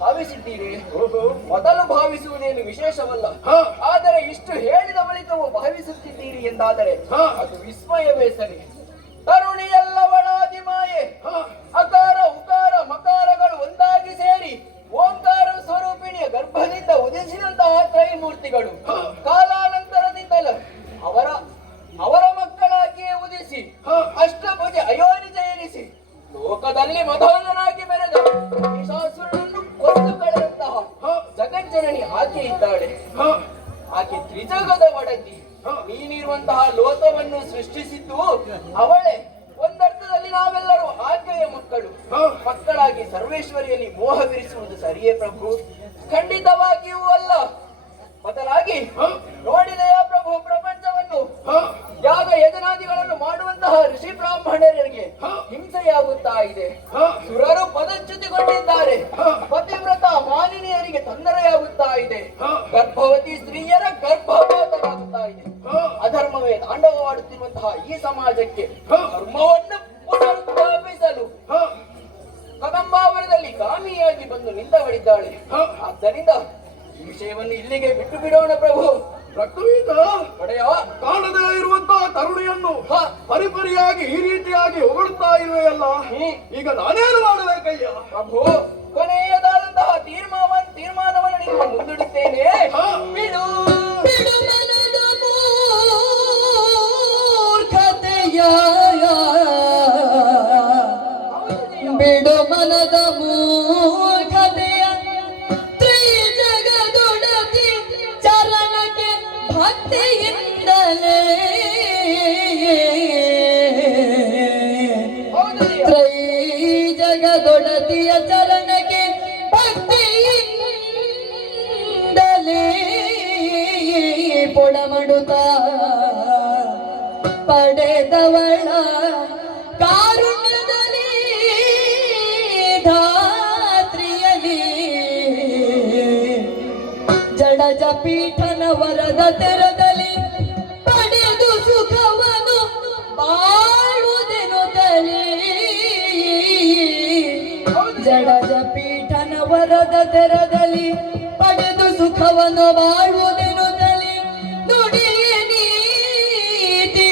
ಭಾವಿಸಿದ್ದೀರಿ. ಮೊದಲು ಭಾವಿಸುವುದೇನು ವಿಶೇಷವಲ್ಲ, ಆದರೆ ಇಷ್ಟು ಹೇಳಿದ ಬಳಿಕವೂ ಭಾವಿಸುತ್ತಿದ್ದೀರಿ ಎಂದಾದರೆ ಅದು ವಿಸ್ಮಯವೇ ಸರಿ. ತರುಣಿಯಲ್ಲವಳಾದಿ ಮಾಯೆ, ಅಕಾರ ಉಕಾರ ಮಕಾರಗಳು ಒಂದಾಗಿ ಸೇರಿ ಓಂಕಾರ ಸ್ವರೂಪಿಣಿಯ ಗರ್ಭದಿಂದ ಉದಿಸಿದಂತಹ ತ್ರೈಮೂರ್ತಿಗಳು ಕಾಲಾನಂತರದಿಂದಲೂ ಅವರ ಮಕ್ಕಳಾಗಿಯೇ ಉದಿಸಿ ಅಷ್ಟಭುಜ ಅಯೋನಿಜ ಎನಿಸಿ ಲೋಕದಲ್ಲಿ ಮಧೋದನಾಗಿ ಮೆರೆದ ಮಹಿಷಾಸುರನನ್ನು ಕೊಂದು ಕಳೆದಂತಹ ಜಗಜ್ಜನನಿ ಆಕೆ ಇದ್ದಾಳೆ. ಆಕೆ ತ್ರಿಜಗದ ಒಡತಿ. ನೀನಿರುವಂತಹ ಲೋಕವನ್ನು ಸೃಷ್ಟಿಸಿದ್ದು ಅವಳೇ. ಒಂದರ್ಥದಲ್ಲಿ ನಾವೆಲ್ಲರೂ ಆಕೆಯ ಮಕ್ಕಳಾಗಿ ಸರ್ವೇಶ್ವರಿಯಲ್ಲಿ ಮೋಹವಿರಿಸುವುದು ಸರಿಯೇ ಪ್ರಭು? ಖಂಡಿತವಾಗಿಯೂ ಅಲ್ಲ. ಬದಲಾಗಿ ನೋಡಿದೆಯಾ ಪ್ರಭು, ಪ್ರಪಂಚವನ್ನು ಯಾಗ ಯಜನಾದಿಗಳನ್ನು ಮಾಡುವಂತಹ ಋಷಿ ಬ್ರಾಹ್ಮಣರಿಗೆ ಹಿಂಸೆಯಾಗುತ್ತಾ ಇದೆ. ಸುರರು ಪದಚ್ಯುತಿಗೊಂಡಿದ್ದಾರೆ. ಪತಿವ್ರತ ಮಾಲಿನಿಯರಿಗೆ ತೊಂದರೆಯಾಗುತ್ತಾ ಇದೆ. ಗರ್ಭವತಿ ಸ್ತ್ರೀಯರ ಗರ್ಭಪಾತವಾಗುತ್ತಾ ಇದೆ. ಅಧರ್ಮವೇ ತಾಂಡವವಾಡುತ್ತಿರುವಂತಹ ಈ ಸಮಾಜಕ್ಕೆ ಧರ್ಮವನ್ನು ಪುನರುತ್ಥಾಪಿಸಲು ಕದಂಬಾವರದಲ್ಲಿ ಗಾಮಿಯಾಗಿ ಬಂದು ನಿಂತವಳಿದ್ದಾಳೆ. ಆದ್ದರಿಂದ ಈ ವಿಷಯವನ್ನು ಇಲ್ಲಿಗೆ ಬಿಟ್ಟು ಬಿಡೋಣ ಪ್ರಭು. ಕಾಣದೇ ಇರುವಂತಹ ತರುಣಿಯನ್ನು ಪರಿಪರಿಯಾಗಿ ಈ ರೀತಿಯಾಗಿ ಹೊಗಳುತ್ತಾ ಇರುವೆಯಲ್ಲ, ಈಗ ನಾನೇನು ಮಾಡಬೇಕಯ್ಯ? ಪ್ರಭು, ಕೊನೆಯದಾದಂತಹ ತೀರ್ಮಾನವನ್ನು ನಿಮ್ಮ ಮುಂದಿಡುತ್ತೇನೆ. ಬಿಡು ಬಿಡು ಮನದ ಮೂರ್ಖತೆಯ, ತ್ರಿಜಗದೊಡತಿ ಚರಣಕ್ಕೆ ಭಕ್ತಿಯಿಂದಲೇ, ತ್ರೈಜಗದೊಡತಿಯ ಚರಣಕ್ಕೆ ಭಕ್ತಿಯಿಂದಲೇ ಪೊಡಮಡುತ್ತ ಪಡೆದವಳ ಕಾರುಣ್ಯದಲ್ಲಿ ಧಾತ್ರಿಯಲಿ ಜಡಜ ಪೀಠನ ವರದ ತೆರದಲ್ಲಿ ಪಡೆದು ಸುಖವನ್ನು ಬಾಳುವುದೆನು ತಲೆ. ಜಡಜ ಪೀಠನ ವರದ ತೆರದಲ್ಲಿ ಪಡೆದು ಸುಖವನ್ನು ಬಾಳುವುದೆನು ತಲೆ. ನುಡಿಯ ನೀತಿ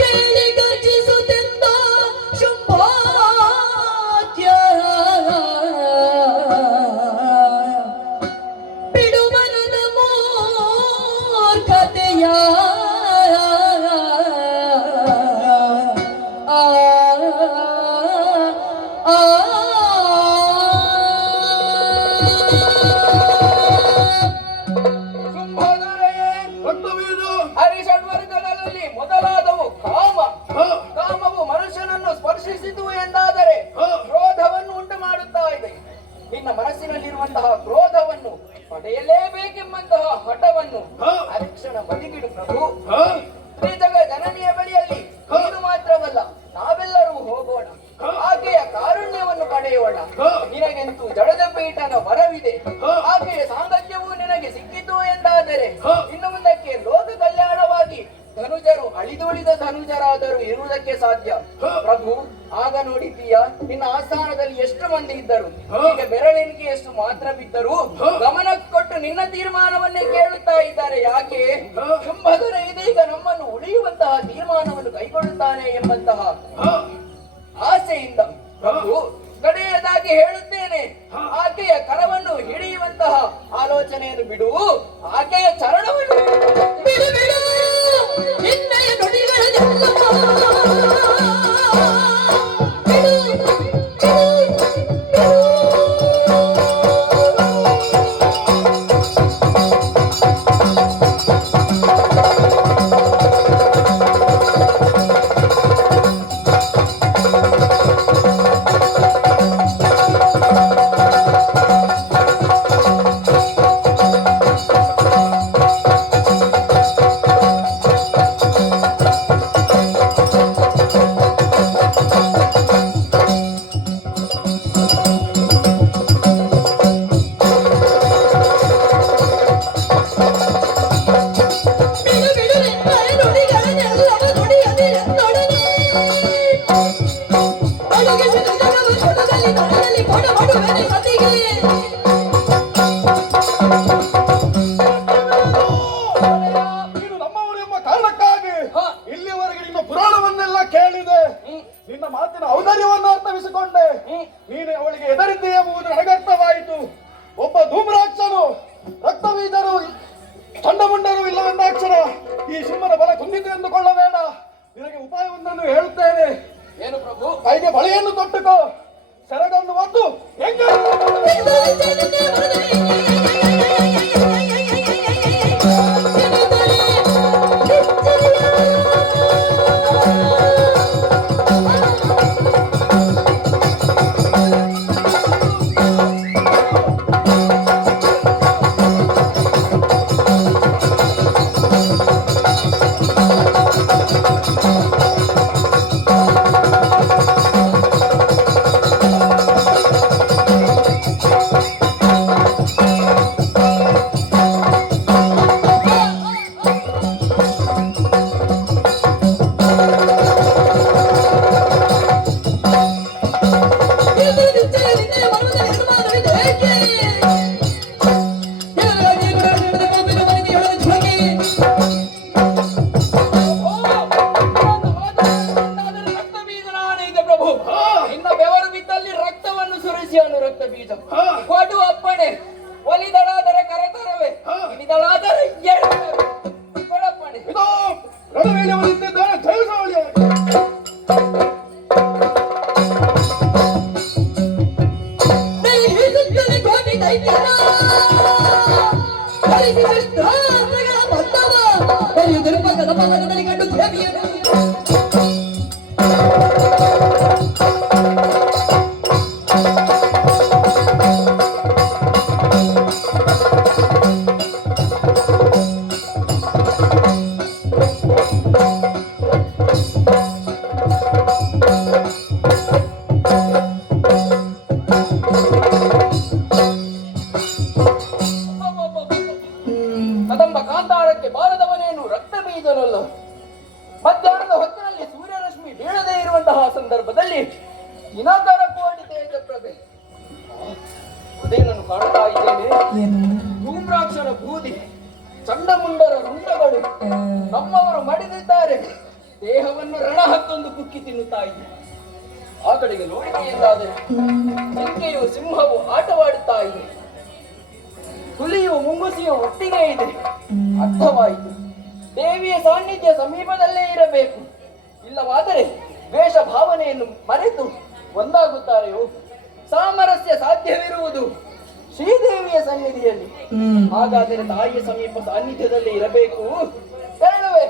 ಕೇಳಿ ಗರ್ಜಿಸುತ್ತೆಂದ ಶುಂಭ ಸ್ಪರ್ಶಿಸಿತು ಎಂದಾದರೆ ಕ್ರೋಧವನ್ನು ಉಂಟು ಮಾಡುತ್ತಾ ಇದೆ. ನಿನ್ನ ಮನಸ್ಸಿನಲ್ಲಿರುವಂತಹ ಕ್ರೋಧವನ್ನು ಪಡೆಯಲೇಬೇಕೆಂಬಂತಹ ಹಠವನ್ನು ಅರಿಕ್ಷಣ ಬದಿಗಿಡು ಪ್ರಭು. ತ್ರಿಜಗ ಜನನಿಯ ಬಳಿಯಲ್ಲಿ ನೀನು ಮಾತ್ರವಲ್ಲ, ನಾವೆಲ್ಲರೂ ಹೋಗೋಣ, ಆಕೆಯ ಕಾರುಣ್ಯವನ್ನು ಪಡೆಯೋಣ. ನಿನಗೆಂತೂ ಜಡದ ಪೀಠನ ವರವಿದೆ, ಆಕೆಯ ಸಾಂಗತ್ಯವು ನಿನಗೆ ಸಿಕ್ಕಿತು ಎಂದಾದರೆ ಇನ್ನು ಮುಂದಕ್ಕೆ ಲೋಕ ಕಲ್ಯಾಣವಾಗಿ ಧನುಜರು ಅಳಿದುಳಿದ ಧನುಜರಾದರೂ ಇರುವುದಕ್ಕೆ ಸಾಧ್ಯ. ಪ್ರಭು, ಆಗ ನೋಡಿದ್ದೀಯ ನಿನ್ನ ಆಸ್ಥಾನದಲ್ಲಿ ಎಷ್ಟು ಮಂದಿ ಇದ್ದರು, ಈಗ ಬೆರಳೆಣಿಕೆಯಷ್ಟು ಮಾತ್ರ ಬಿದ್ದರು. ಗಮನ ಕೊಟ್ಟು ನಿನ್ನ ತೀರ್ಮಾನವನ್ನೇ ಕೇಳುತ್ತಾ ಇದ್ದಾರೆ. ಯಾಕೆ? ಶುಂಭಧರ ಇದೀಗ ನಮ್ಮನ್ನು ಉಳಿಯುವಂತಹ ತೀರ್ಮಾನವನ್ನು ಕೈಗೊಳ್ಳುತ್ತಾನೆ ಎಂಬಂತಹ ಆಸೆಯಿಂದ ಪ್ರಭು ಕಡೆಯದಾಗಿ ಹೇಳುತ್ತೇನೆ, ಆಕೆಯ ಕರವನ್ನು ಹಿಡಿಯುವಂತಹ ಆಲೋಚನೆಯನ್ನು ಬಿಡು, ಆಕೆಯ ಚರಣವನ್ನು ಬಿಡು ಬಿಡು ನಿನ್ನಯ ನುಡಿಗಳನ್ನೆಲ್ಲ ನೀನು ನಮ್ಮವರು ಎಂಬ ಕಾರಣಕ್ಕಾಗಿ ಇಲ್ಲಿಯವರೆಗೆ ನಿನ್ನ ಪುರಾಣವನ್ನೆಲ್ಲ ಕೇಳಿದೆ, ನಿನ್ನ ಮಾತಿನ ಔದಾರ್ಯವನ್ನು ಅರ್ಥವಿಸಿಕೊಂಡೆ. ನೀನು ಅವಳಿಗೆ ಎದರಿದ್ದೆ ಎಂಬುದು ನನಗರ್ಥವಾಯಿತು. ಒಬ್ಬ ಧೂಮ್ರಾಕ್ಷನು, ರಕ್ತಬೀಜರು, ಚಂಡಮುಂಡರು ಇಲ್ಲವೆಂದಾಕ್ಷರ ಈ ಸಿಂಹನ ಬಲ ಕುಂದಿತು ಎಂದುಕೊಳ್ಳಬೇಡ. ನಿನಗೆ ಉಪಾಯವೊಂದನ್ನು ಹೇಳುತ್ತೇನೆ. ಏನು ಪ್ರಭು? ಕೈಗೆ ಬಳೆಯನ್ನು ತೊಟ್ಟುಕೋ, ಸೆರಗನ್ನು ಒದ್ದು ಹೆಂಗೆ ನಿನ್ನ ಬೆವರು ಬಿದ್ದಲ್ಲಿ ರಕ್ತವನ್ನು ಸುರಿಸಿ ಅನು ರಕ್ತ ಬೀಜ ಕೊಡು ಅಪ್ಪಣೆ. ಒಲಿದಳಾದರೆ ಕರತರವೇ, ಇಳಿದಳಾದರೆ ಕೊಡಪ್ಪಣೆ. ಕಂಡು ದೇವಿಯನ್ನು ಕದಂಬ ಕಾಂತಾರಕ್ಕೆ ಬಾರದವನೇನು ರಕ್ತ ಬೀಜನಲ್ಲ. ಮಧ್ಯಾಹ್ನದ ಹೊತ್ತಿನಲ್ಲಿ ಸೂರ್ಯರಶ್ಮಿ ಬೀಳದೇ ಇರುವಂತಹ ಸಂದರ್ಭದಲ್ಲಿ ದಿನಕರ ಕೋಟಿ ತೇಜ ಪ್ರಭೆ ಅದೇನನ್ನು ಕಾಣ್ತಾ ಇದ್ದೇನೆ. ಧೂಮ್ರಾಕ್ಷರ ಬೂದಿ, ಚಂಡಮುಂಡರ ರುಂಡಗಳು ನಮ್ಮವರು ಮಡಿದಿದ್ದಾರೆ. ದೇಹವನ್ನು ರಣ ಹತ್ತೊಂದು ಕುಕ್ಕಿ ತಿನ್ನುತ್ತಾ ಇದೆ. ಆ ಕಡೆಗೆ ನೋಡಿದೆ ಎಂದಾದರೆ ಜಿಂಕೆಯು ಸಿಂಹವು ಆಟವಾಡುತ್ತಾ ಇದೆ. ಹುಲಿಯು ಮುಂಗುಸಿಯು ಒಟ್ಟಿಗೆ ಇದೆ. ಅರ್ಥವಾಯಿತು, ದೇವಿಯ ಸಾನ್ನಿಧ್ಯ ಸಮೀಪದಲ್ಲೇ ಇರಬೇಕು. ಇಲ್ಲವಾದರೆ ದ್ವೇಷ ಭಾವನೆಯನ್ನು ಮರೆತು ಒಂದಾಗುತ್ತಾರೆಯೋ? ಸಾಮರಸ್ಯ ಸಾಧ್ಯವಿರುವುದು ಶ್ರೀದೇವಿಯ ಸನ್ನಿಧಿಯಲ್ಲಿ. ಹಾಗಾದರೆ ತಾಯಿಯ ಸಮೀಪ ಸಾನ್ನಿಧ್ಯದಲ್ಲಿ ಇರಬೇಕು. ಹೇಳುವೆ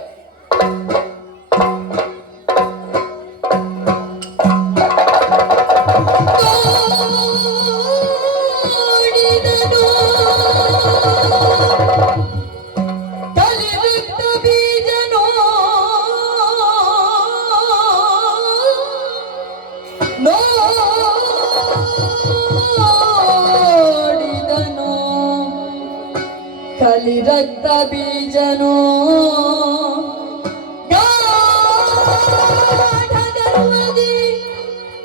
ನೋಡಿದನು ಕಲಿ ರಕ್ತ ಬೀಜನು ಗಾಢಗರ್ವದಿ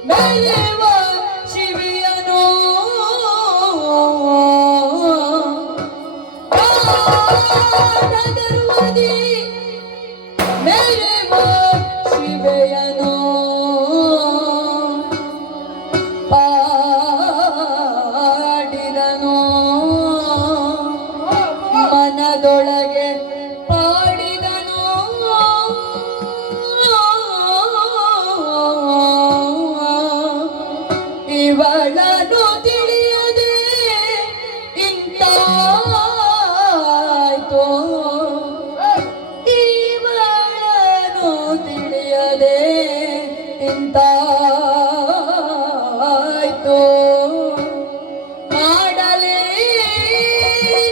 ಮೆರೆವ ಶಿವಿಯನು ಗಾಢಗರ್ವದಿ ಮೆರೆವ ಶಿವೆಯನು ಪಾಡಿದನು ಮನದೊಳಗೆ ಪಾಡಿದನು ಇವಳನು ತಿಳಿಯದೆ ಇಂತಾಯ್ತು ಇವಳನು ತಿಳಿಯದೆ ಇಂತಾಯ್ತು ಮಾಡಲೇ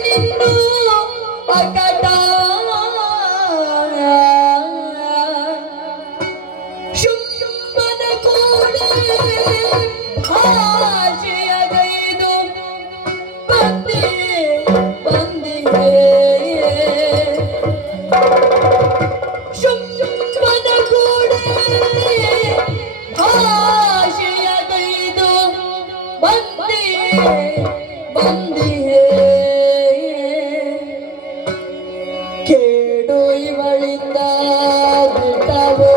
ನಿನ್ನು ಅಕಟ ಶುಂಭನ ಕೂಡೆ ಭಾಷೆಯಗೈದು ಬಂದಿದೆ ಶುಂಭನ ಕೂಡೆ ಭಾಷೆಯಗೈದು ಬಂದಿದೆ ಕೇಡು ಇವಳಿಂದ ಬಿಟ್ಟವೋ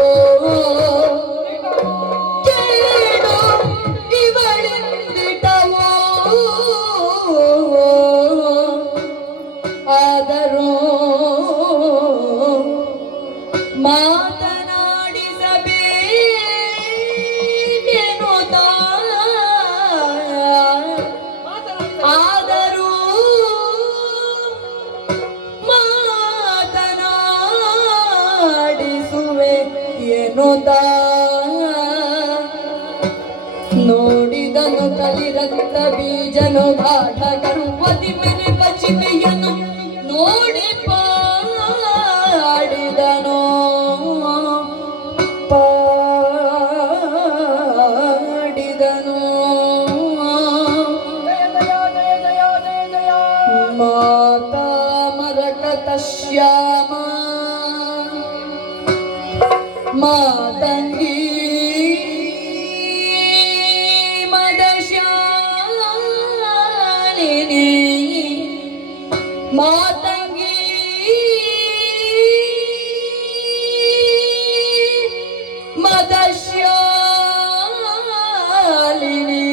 ಕೇಡು ಇವಳಿಂದಿಟ್ಟವೋ ಆದರೂ ಮಾತನಾಡಿಸಬೇಕೆನ್ನುತ್ತ ಆದರೂ ಮಾತನಾಡಿಸುವೆ ಎನ್ನುತ್ತ ನೋಡಿದನು ಕಲಿ ರಕ್ತ ಬೀಜನು ಗಾಢ ಗರ್ವದಿ ಮೇಲೆ ಬಚಿವೆಯನು ನೋಡಿ ಪಾಡಿದನು ಪಾಡಿದನು ಮಾತಾ ಮರಕತ ಶ್ಯಾಮ ಮಾತಂಗಿ ಮದಶಾಲಿನಿ ಮಾತಂಗಿ ಮದಶಾಲಿನಿ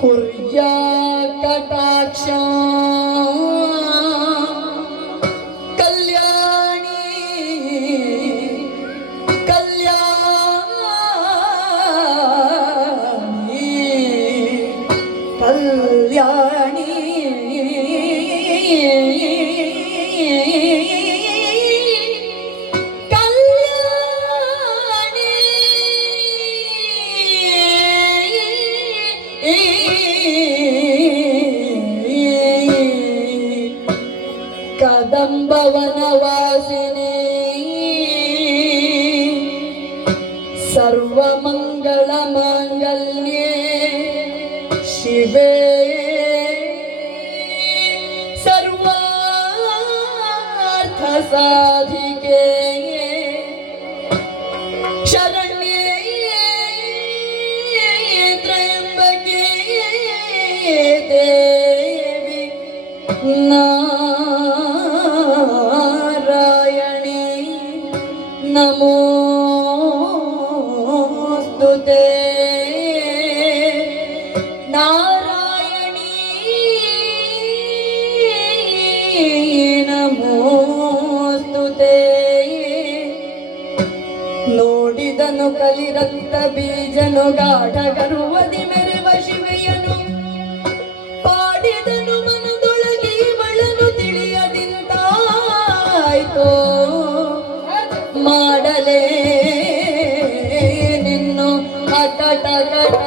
ಕುರ್ಯಾ ಕಟಾಕ್ಷ ಕಲ್ಯಾಣಿ ಕಲ್ಯಾಣಿ ಕಲ್ಯಾಣಿ ಕದಂಬವನವಾಸಿನಿ ಸರ್ವಮಂಗಳ ಮಾಂಗಲ್ಯೆ ಶಿವೆ ಸರ್ವಾರ್ಥ ಸಾಧಿಕೆ ಶರಣ್ಯೇ ತ್ರಯಂಬಕೆ ದೇವಿ ನಾರಾಯಣಿ ನಮೋಸ್ತುತೆ ನಾರಾಯಣಿ ನಮೋಸ್ತುತೆ ನೋಡಿದನು ಕಲಿ ರಕ್ತ ಬೀಜನು ಗಾಢ ಗರ್ವದಿ ಮೆರೆವ ಶಿವೆಯನು ಪಾಡಿದನು ಮನದೊಳಗೆ ಇವಳನು ತಿಳಿಯದಿಂದಾಯ್ತು ಮಾಡಲೇ ನಿನ್ನು ಅಕಟ ಕಟ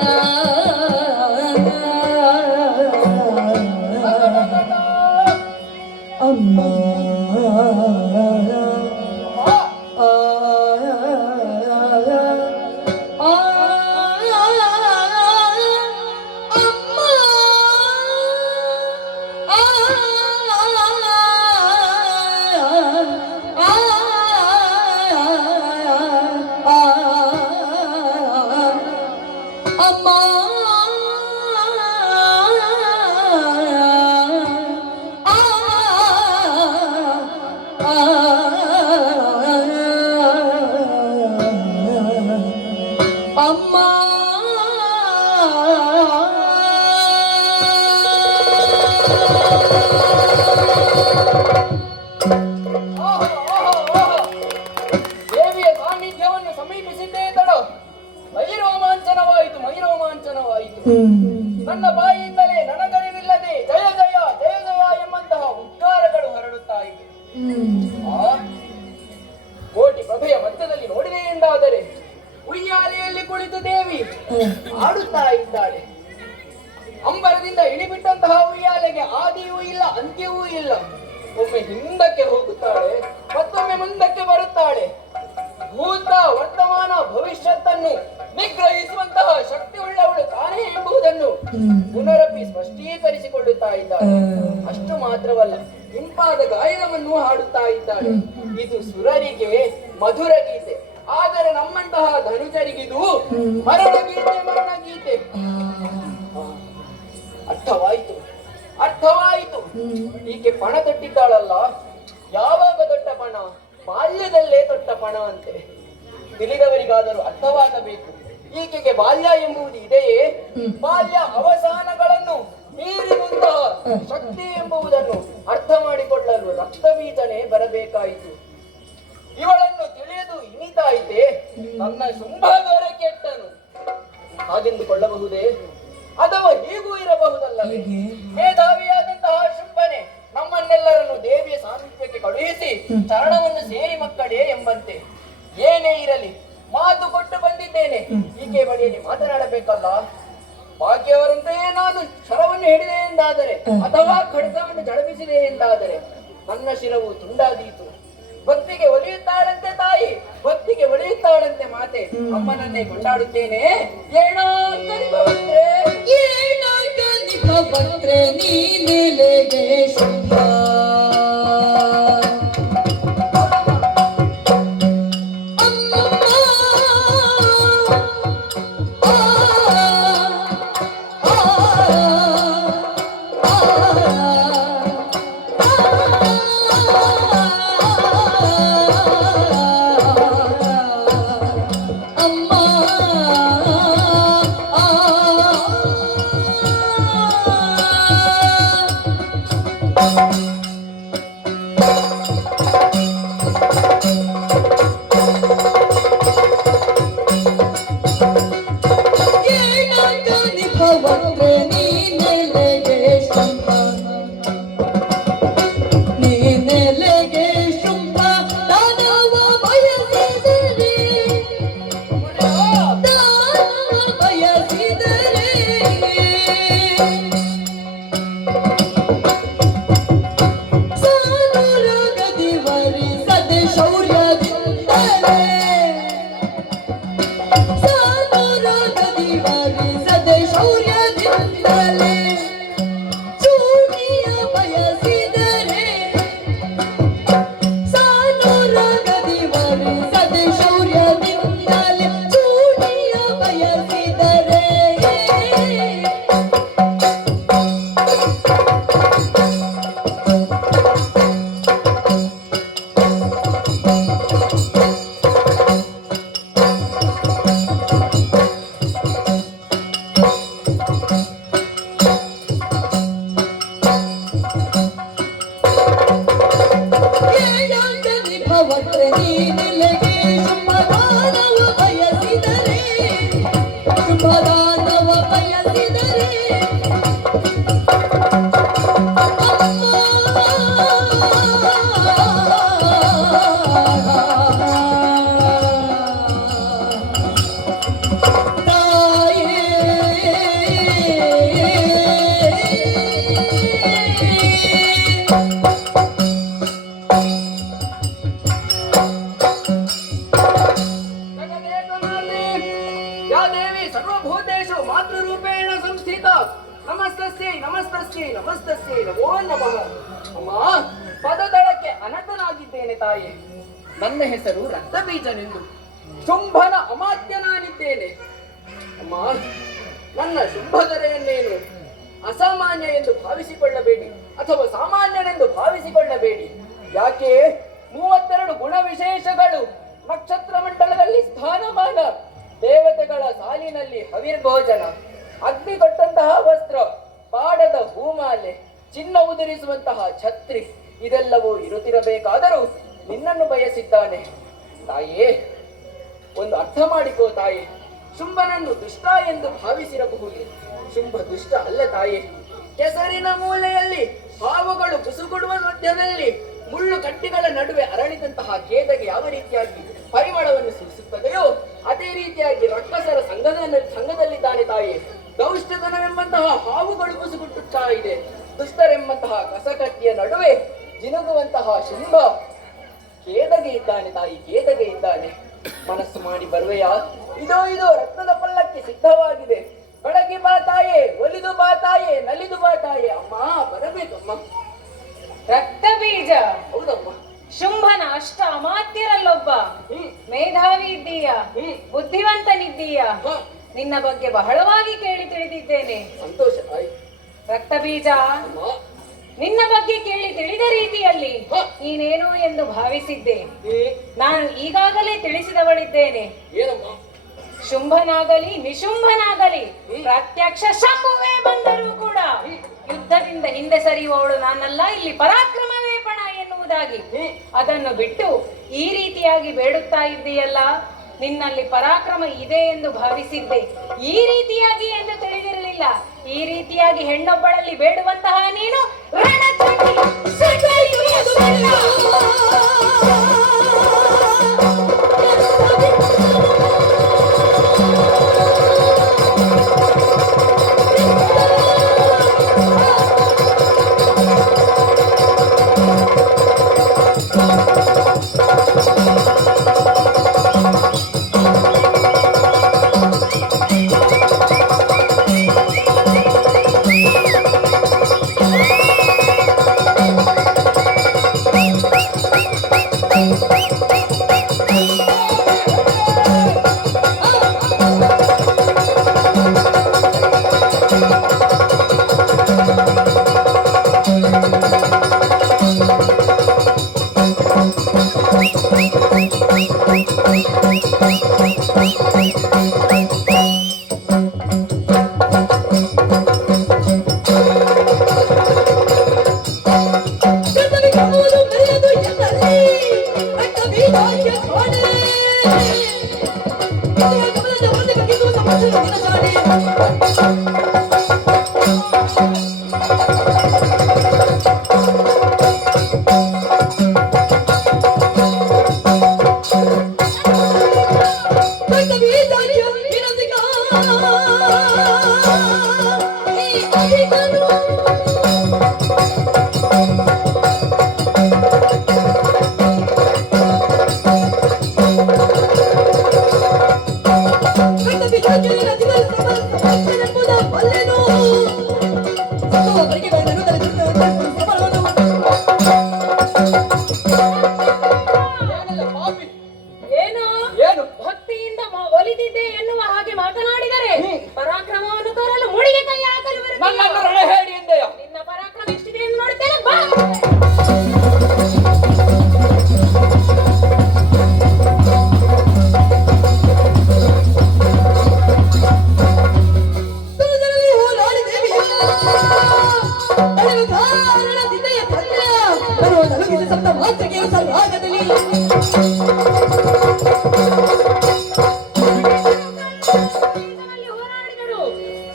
ಅಮ್ಮ ಆ ಅಮ್ಮ ದೇವಿಯ ಸಾನ್ನಿಧ್ಯವನ್ನು ಸಮೀಪಿಸಿದ್ದೇ ತಡೋ ಮೈರೋಮಾಂಚನವಾಯಿತು. ನನ್ನ ಬಾಯಿಯಿಂದಲೇ ನನಗರಿವಿಲ್ಲದೆ ಜಯ ಜಯ ಜಯ ಜಯ ಎಂಬಂತಹ ಉದ್ಗಾರಗಳು ಹರಡುತ್ತಾ ಇವೆ. ಕೋಟಿ ಪ್ರಭೆಯ ಮಧ್ಯದಲ್ಲಿ ನೋಡಿದೆ ಎಂದಾದರೆ ಉಯ್ಯಾಲೆಯಲ್ಲಿ ಕುಳಿತು ದೇವಿ ಆಡುತ್ತಾ ಇದ್ದಾಳೆ. ಅಂಬರದಿಂದ ಇಳಿಬಿಟ್ಟಂತಹ ಉಯ್ಯಾಲೆಗೆ ಆದಿಯೂ ಇಲ್ಲ ಅಂತ್ಯವೂ ಇಲ್ಲ. ಒಮ್ಮೆ ಹಿಂದಕ್ಕೆ ಹೋಗುತ್ತಾಳೆ, ಮತ್ತೊಮ್ಮೆ ಮುಂದಕ್ಕೆ ಬರುತ್ತಾಳೆ. ಭೂತ ವರ್ತಮಾನ ಭವಿಷ್ಯತ್ತನ್ನು ನಿಗ್ರಹಿಸುವಂತಹ ಶಕ್ತಿ ಉಳ್ಳವಳು ತಾನೇ ಎಂಬುದನ್ನು ಪುನರಪಿ ಸ್ಪಷ್ಟೀಕರಿಸಿಕೊಳ್ಳುತ್ತಾ ಇದ್ದಾಳೆ. ಅಷ್ಟು ಮಾತ್ರವಲ್ಲ, ಇಂಪಾದ ಗಾಯನವನ್ನು ಹಾಡುತ್ತಾ ಇದ್ದಾಳೆ. ಇದು ಸುರರಿಗೆ ಮಧುರ ಗೀತೆ, ಆದರೆ ನಮ್ಮಂತಹ ಧನಿಜರಿಗಿದು ಮರಣ ಗೀತೆ. ಅರ್ಥವಾಯಿತು. ಈಕೆ ಪಣ ತೊಟ್ಟಿದ್ದಾಳಲ್ಲ, ಯಾವಾಗ ತೊಟ್ಟ ಪಣ? ಬಾಲ್ಯದಲ್ಲೇ ತೊಟ್ಟ ಪಣ ಅಂತೆ. ತಿಳಿದವರಿಗಾದರೂ ಅರ್ಥವಾಗಬೇಕು. ಈಕೆಗೆ ಬಾಲ್ಯ ಎಂಬುದು ಇದೆಯೇ? ಬಾಲ್ಯ ಅವಸಾನಗಳನ್ನು ಮೀರಿರುವಂತಹ ಶಕ್ತಿ ಎಂಬುದನ್ನು ಅರ್ಥ ಮಾಡಿಕೊಳ್ಳಲು ರಕ್ತಬೀಜನೇ ಬರಬೇಕಾಯಿತು. ಇವಳನ್ನು ತಿಳಿಯದು ಇನಿತಾಯಿತೆ. ನನ್ನ ಶುಂಭಾಗಾರ ಕೆಟ್ಟನು ಹಾಗೆಂದುಕೊಳ್ಳಬಹುದೇ? ಅಥವಾ ಹೀಗೂ ಇರಬಹುದಲ್ಲವೇ? ಮೇಧಾವಿಯಾದಂತಹ ಶುಂಭನೆ ನಮ್ಮನ್ನೆಲ್ಲರನ್ನು ದೇವಿಯ ಸಾನ್ನಿಧ್ಯಕ್ಕೆ ಕಳುಹಿಸಿ ಚರಣವನ್ನು ಸೇರಿ ಮಕ್ಕಳೇ ಎಂಬಂತೆ. ಏನೇ ಇರಲಿ, ಮಾತು ಕೊಟ್ಟು ಬಂದಿದ್ದೇನೆ. ಈಕೆ ಬಳಿಯಲ್ಲಿ ಮಾತನಾಡಬೇಕಲ್ಲ. ಬಾಕಿಯವರಂತೆಯೇ ನಾನು ಶರವನ್ನು ಹಿಡಿದೆ ಎಂದಾದರೆ ಅಥವಾ ಖಡ್ಗವನ್ನು ಜಳಪಿಸಿದೆ ಎಂದಾದರೆ ನನ್ನ ಶಿರವು ತುಂಡಾದೀತು. ಭಕ್ತಿಗೆ ಒಲಿಯುತ್ತಾಳಂತೆ ತಾಯಿ, ಭಕ್ತಿಗೆ ಒಲಿಯುತ್ತಾಳಂತೆ ಮಾತೆ. ಅಮ್ಮನನ್ನೇ ಕೊಂಡಾಡುತ್ತೇನೆ. ಏನೋ ಭಕ್ತ್ರೆ ನೀನೆಲೆಗೆ ಶುಭ ಸರ್ವಭೂತೇಷು ಮಾತೃರೂಪೇಣ ಸಂಸ್ಥಿತ. ನಮಸ್ತಸ್ಯೈ ನಮಸ್ತಸ್ಯೈ ನಮಸ್ತಸ್ಯೈ ನಮೋ ನಮಃ. ಅಮ್ಮ, ಪದದಳಕ್ಕೆ ಅನಂತನಾಗಿದ್ದೇನೆ ತಾಯಿ. ನನ್ನ ಹೆಸರು ರಕ್ತಬೀಜನೆಂದು. ಶುಂಭನ ಅಮಾತ್ಯ ನಾನಿದ್ದೇನೆ. ಅಮ್ಮ, ನನ್ನ ಶುಂಭಧರೆಯನ್ನೇನು ಅಸಾಮಾನ್ಯ ಎಂದು ಭಾವಿಸಿಕೊಳ್ಳಬೇಡಿ, ಅಥವಾ ಸಾಮಾನ್ಯನೆಂದು ಭಾವಿಸಿಕೊಳ್ಳಬೇಡಿ. ಯಾಕೆ? 32 ಗುಣ ವಿಶೇಷಗಳು, ನಕ್ಷತ್ರ ಮಂಡಲದಲ್ಲಿ ಸ್ಥಾನಮಾನ, ದೇವತೆಗಳ ಮನೆಯಲ್ಲಿ ಹವಿರ್ಭೋಜನ, ಅಗ್ನಿ ಕೊಟ್ಟಂತಹ ವಸ್ತ್ರ, ಪಾಡದ ಹೂಮಾಲೆ, ಚಿನ್ನ ಉದುರಿಸುವಂತಹ ಛತ್ರಿ ಇದೆಲ್ಲವೂ ಇರುತ್ತಿರಬೇಕಾದರೂ ನಿನ್ನನ್ನು ಬಯಸಿದ್ದಾನೆ. ತಾಯೇ, ಒಂದು ಅರ್ಥ ಮಾಡಿಕೋ ತಾಯಿ. ಶುಂಭನನ್ನು ದುಷ್ಟ ಎಂದು ಭಾವಿಸಿರಬಹುದು. ಶುಂಭ ದುಷ್ಟ ಅಲ್ಲ ತಾಯಿ. ಕೆಸರಿನ ಮೂಲೆಯಲ್ಲಿ ಹಾವುಗಳು ಬುಸುಗುಡುವ ಮಧ್ಯದಲ್ಲಿ ಮುಳ್ಳು ಕಟ್ಟಿಗಳ ನಡುವೆ ಅರಳಿದಂತಹ ಕೇದಗೆ ಯಾವ ರೀತಿಯಾಗಿ ಪರಿಮಳವನ್ನು ಸೂಚಿಸುತ್ತದೆಯೋ ಅದೇ ರೀತಿಯಾಗಿ ರಕ್ಕಸರ ಸಂಘದಲ್ಲಿದ್ದಾನೆ ತಾಯಿ. ದೌಷ್ಟತನವೆಂಬಂತಹ ಹಾವುಗಳು ಬುಸುಗುಟ್ಟುತ್ತಾ ಇದೆ. ದುಷ್ಟರೆಂಬಂತಹ ಕಸಕಟ್ಟಿಯ ನಡುವೆ ಜಿನುಗುವಂತಹ ಶುಂಭ ಕೇದಗೆ ಇದ್ದಾನೆ ತಾಯಿ, ಕೇದಗೆ ಇದ್ದಾನೆ. ಮನಸ್ಸು ಮಾಡಿ ಬರುವೆಯಾ? ಇದೋ ರತ್ನದ ಪಲ್ಲಕ್ಕಿ ಸಿದ್ಧವಾಗಿದೆ. ಬೆಳಗ್ಗೆ ಬಾ ತಾಯೇ, ಒಲಿದು ಬಾ ತಾಯೇ, ನಲಿದು ಬಾ ತಾಯೇ. ಅಮ್ಮ ಬರಬೇಕಮ್ಮ. ರಕ್ತ ಬೀಜ. ಹೌದಮ್ಮ. ಶುಂಭನ ಅಷ್ಟ ಅಮಾತ್ಯರಲ್ಲೊಬ್ಬ. ಮೇಧಾವಿ ಇದ್ದೀಯ, ಬುದ್ಧಿವಂತನಿದ್ದೀಯ. ನಿನ್ನ ಬಗ್ಗೆ ಬಹಳವಾಗಿ ಕೇಳಿ ತಿಳಿದಿದ್ದೇನೆ. ಸಂತೋಷ ತಾಯಿ. ರಕ್ತ ಬೀಜ, ನಿನ್ನ ಬಗ್ಗೆ ಕೇಳಿ ತಿಳಿದ ರೀತಿಯಲ್ಲಿ ನೀನೇನು ಎಂದು ಭಾವಿಸಿದ್ದೆ. ನಾನು ಈಗಾಗಲೇ ತಿಳಿಸಿದವಳಿದ್ದೇನೆ. ಏನಮ್ಮ? ಶುಂಭನಾಗಲಿ ನಿಶುಂಭನಾಗಲಿ ಪ್ರತ್ಯಕ್ಷ ಶಂಭುವೇ ಬಂದರೂ ಕೂಡ ಯುದ್ಧದಿಂದ ಹಿಂದೆ ಸರಿಯುವವಳು ನಾನಲ್ಲ, ಇಲ್ಲಿ ಪರಾಕ್ರಮವೇ ಪಣ ಎನ್ನುವುದಾಗಿ. ಅದನ್ನು ಬಿಟ್ಟು ಈ ರೀತಿಯಾಗಿ ಬೇಡುತ್ತಾ ಇದ್ದೀಯಲ್ಲ, ನಿನ್ನಲ್ಲಿ ಪರಾಕ್ರಮ ಇದೆ ಎಂದು ಭಾವಿಸಿದ್ದೆ. ಈ ರೀತಿಯಾಗಿ ಎಂದು ತಿಳಿದಿರಲಿಲ್ಲ. ಈ ರೀತಿಯಾಗಿ ಹೆಣ್ಣೊಬ್ಬಳಲ್ಲಿ ಬೇಡುವಂತಹ ನೀನು ರಣಚಂಡಿ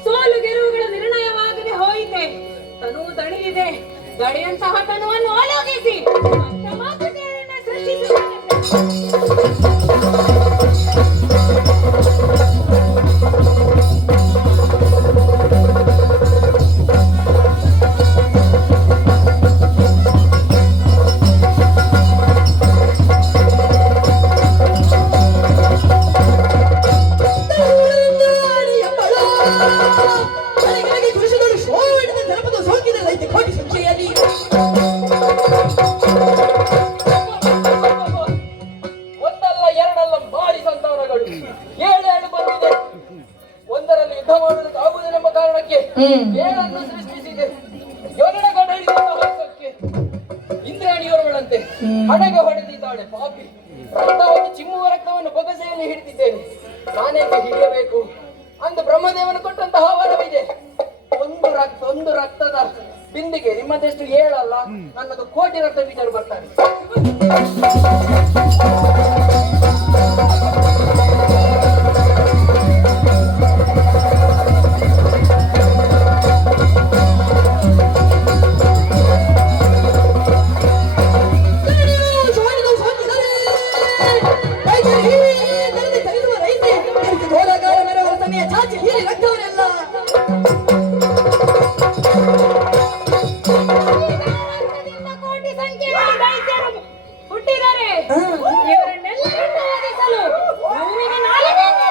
ಸೋಲು ಗೆಲುವುಗಳ ನಿರ್ಣಯವಾಗದೆ ಹೋಯಿತೆ. ತನು ದಣಿದಿದೆ. ದಣಿಯಂತಹ ತನುವನ್ನು ಆಲೋಕಿಸಿ ಮಾತುಕತೆಯನ್ನು ಸೃಷ್ಟಿಸುತ್ತಾನೆ. ಒಂದಲ್ಲ ಎರಡಲ್ಲ ಭಾರಿ ಸಂತಾನಗಳು 7 ಬಂದಿದೆ. ಒಂದರಲ್ಲಿ ಯುದ್ಧ ಮಾಡುವುದಕ್ಕೆ ಆಗುವುದೆಂಬ ಕಾರಣಕ್ಕೆ 7 ಸೃಷ್ಟಿಸಿದೆ. ಯೋನಡಗಡಲಿಕ್ಕೆ ಇಂದ್ರಾಣಿಯವರುಗಳಂತೆ ಹಣೆಗೆ ಹೊಡೆದಿದ್ದಾಳೆ ಪಾಪಿ. ರಕ್ತವನ್ನು ಚಿಮ್ಮುವ ರಕ್ತವನ್ನು ಬೊಗಸೆಯಲ್ಲಿ ಹಿಡಿದಿದ್ದೇನೆ. ನಾನೇಕೆ ಹಿಡಿಯಬೇಕು? ಅಂದು ಬ್ರಹ್ಮದೇವನು ಕೊಟ್ಟಂತಹ ವರವಿದೆ. ಒಂದು ರಕ್ತದ ಬಿಂದಿಗೆ ನಿಮ್ಮದೆಷ್ಟು ಹೇಳಲ್ಲ, ನನ್ನದು ಕೋಟಿ ರಕ್ತ ಬೀಜರು ಬರ್ತಾರೆ. ಕೋಟಿ ಸಂಖ್ಯೆಯಲ್ಲಿ ದೈತ್ಯರು ಹುಟ್ಟಿದ್ದಾರೆ. ಇವರನ್ನೆಲ್ಲರನ್ನೂ ಓದಿಸಲು ಭೂಮಿಗೆ ನಾಲಿಗೆಯನ್ನೇ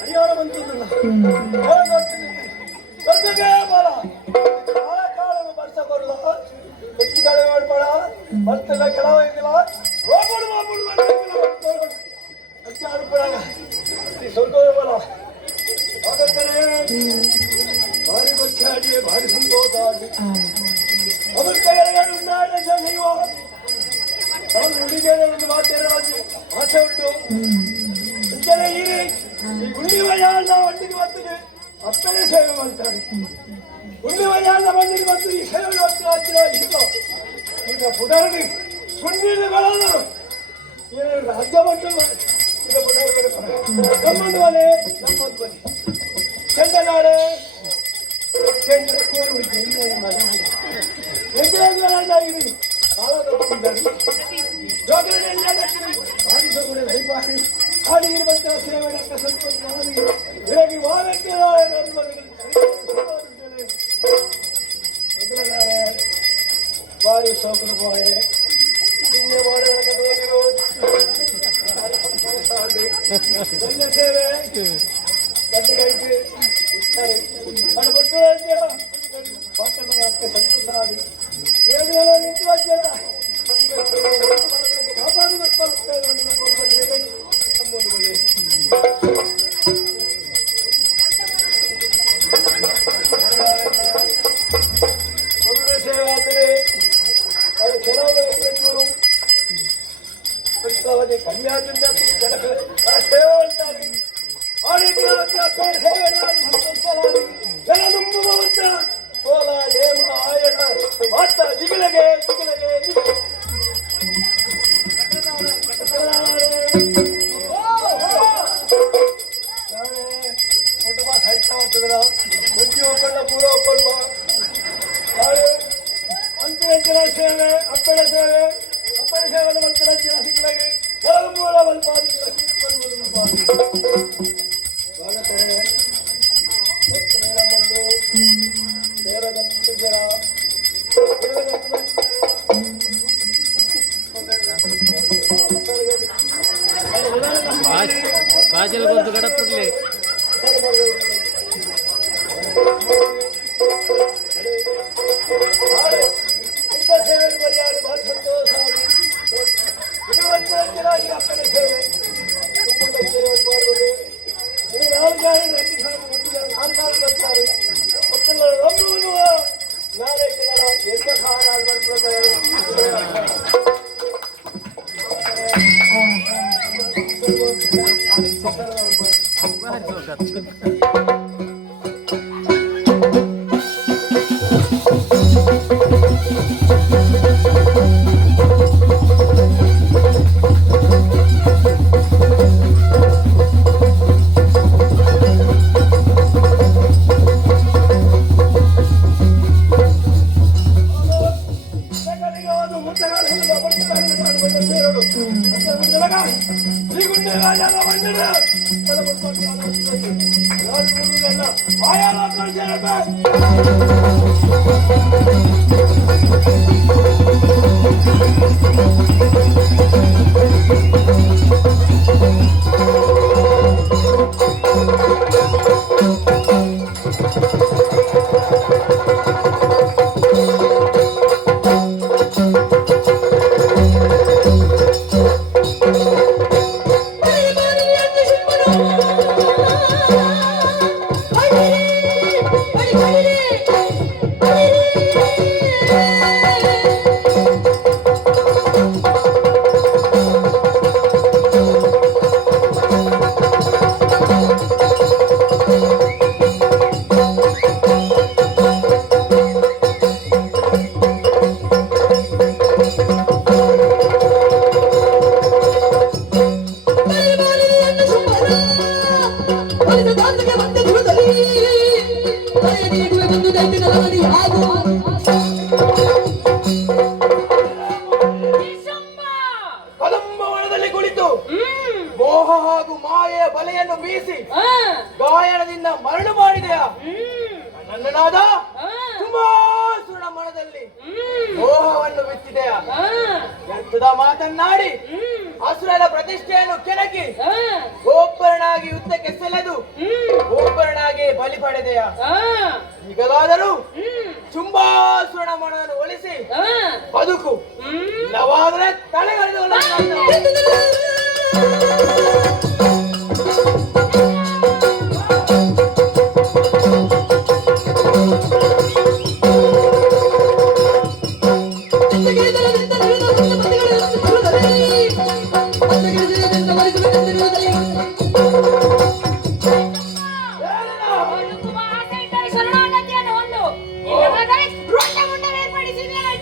ಪರಿಹಾರ ಬಂತದಲ್ಲ ಬರ್ಸಕೊಲ್ಲ ಹೆಚ್ಚು ಕಡೆ ಮಾಡ್ಬೇಡ ಬರ್ತಲ್ಲ ಕೆಲವ ಇದಿಲ್ಲ ಹೋಗ್ಬಿಡು ಆಡ್ಬಿಡಾಗ ಸ್ವಲ್ಪ ಬಲ ಹಾಗಾಗ್ತಾರೆ ಭಾರಿ ಬಚ್ಚ ಆಡಿ ಭಾರಿ ಸಂತೋಷ ಆಡಿ ಅದ್ರ ಕೈಗಳು ಉಂಟಾಡ ನೀವು ಅವನು ಹುಡುಗಿಯರ ಒಂದು ಭಾಷೆ ಉಂಟು ಇಂತಲೇ ಈ ಗುಂಡಿ ವಯಾಳ ಒಟ್ಟಿಗೆ ಬರ್ತೀನಿ ಅಪ್ಪನೇ ಸೇವೆ ಮಾಡ್ತಾರೆ ಗುಂಡಿ ವಯಾಳ ಬಂದಿಗೆ ಬಂದು ಈ ಸೇವೆ ಮಾಡ್ತೀರ ಈಗ ಪುನರ್ನಿ ಗುಂಡಿನ ಬೆಳೆದರು ಏನು ರಾಜ್ಯ ಮಟ್ಟಲ್ಲ ಈಗ ಪುನರ್ ನಮ್ಮೊಂದು ಮನೆ ನಮ್ಮೊಂದು ಮನೆ ಚಂದನಾಡೆ ಚಂದ್ರ ಕೋರು ಎಂದಾಗಿರಿ ಆಡಿರುವಂತಹ ಸೇವೆ ಸಂತೋಷ ಮಾಡಿ ಹೇಗೆ ವಾರಕ್ಕೆ ಭಾರಿ ಸೌಕರ್ಯ ಬಾಳೆ ನಿನ್ನೆ ಮಾಡಿದ ಸೇವೆ ಗಂಟೆ ಕೈಗೆ ಅದು ಕೊಟ್ಟು ಅತ್ತೆ ಸಂತೋಷ ಆಗಿ 7 ಜನ ನಿಂತು ಜನ ಕಾಪಾಡಿ ಮದುವೆ ಸೇವೆ ಆದರೆ ಅದು ಕೆಲವು ವ್ಯಕ್ತಿಗಳು ಅದೇ ಕನ್ಯಾದಿಂದ ಸೇವೆ ಅಂತಾರೆ ಕೋಲ ಹೇಮ ಆಯನ ಮಾತ ಜಿಗಿಲಗೆ ಜಿಗಿಲಗೆ ಜಿಗಿಲೆ ಕುಟುಂಬ ಸಾಹಿತ್ಯ ಮಾಡ್ತಿದ್ರ ಮುಂಚೆ ಹೋಗ್ಕೊಂಡ ಪೂರ ಹೋಗ್ಕೊಂಡು ಬಾ ನಾಳೆ ಅಂತಿನ ಸೇವೆ ಅಪ್ಪಳ ಸೇವೆ ಮಂತ್ರ ಸಿಕ್ಕಲಾಗಿ ಮೂಲ ಬಲ್ಪಾದಿಲ್ಲ ಬಾಜಲ್ ಗೊಂದು ಗಡಪುಡ್ಲಿ ಸೇವೆ ಮರ್ಯಾದೆ ಬಹಳ ಸಂತೋಷ ಅಪ್ಪನ ಸೇವೆ ತುಂಬ ಸೇವೆ ಮಾಡ್ಬೋದು ನೀವು 4 ಜನ 2 ಸಾಲು 1 ಜನ 4 ಸಾಲು ಬರ್ತಾರೆ ಮಕ್ಕಳ ನಂಬುವುದು ನಾಳೆ ಜನರ ಎಂತ ಸಹ ಬರ್ತಾರೆ ಕದಂಬವನದಲ್ಲಿ ಕುಳಿತು ಮೋಹ ಹಾಗೂ ಮಾಯೆಯ ಬಲೆಯನ್ನು ಬೀಸಿ ಗಾಯನದಿಂದ ಮರಳು ಮಾಡಿದೆಯಾ ನನ್ನನಾದ ತುಂಬಾಸುರನ ಮನದಲ್ಲಿ ಮೋಹವನ್ನು ಬಿತ್ತಿದೆಯಾ ವ್ಯರ್ಥದ ಮಾತನ್ನಾಡಿ ಅಸುರನ ಪ್ರತಿಷ್ಠೆಯನ್ನು ಕೆಣಕಿ ಒಬ್ಬರನಾಗಿ ಯುದ್ಧಕ್ಕೆ ಸೆಳೆದು ಒಬ್ಬರನಾಗಿ ಬಲಿ ಪಡೆದೆಯಾ ಈಗಲಾದರೂ ಚುಂಬಾಸುರನ ಮನವನ್ನು ಒಲಿಸಿ ಬದುಕು ಇಲ್ಲವಾದರೆ ತಲೆಗಳೆದು ಶರಣಾಗತಿಯನ್ನು ಹೊಂದು ಇಲ್ಲವಾದರೆ ದೊಡ್ಡ ಮುಂಡ ಏರ್ಪಡಿಸಿದ್ದೇನೆ.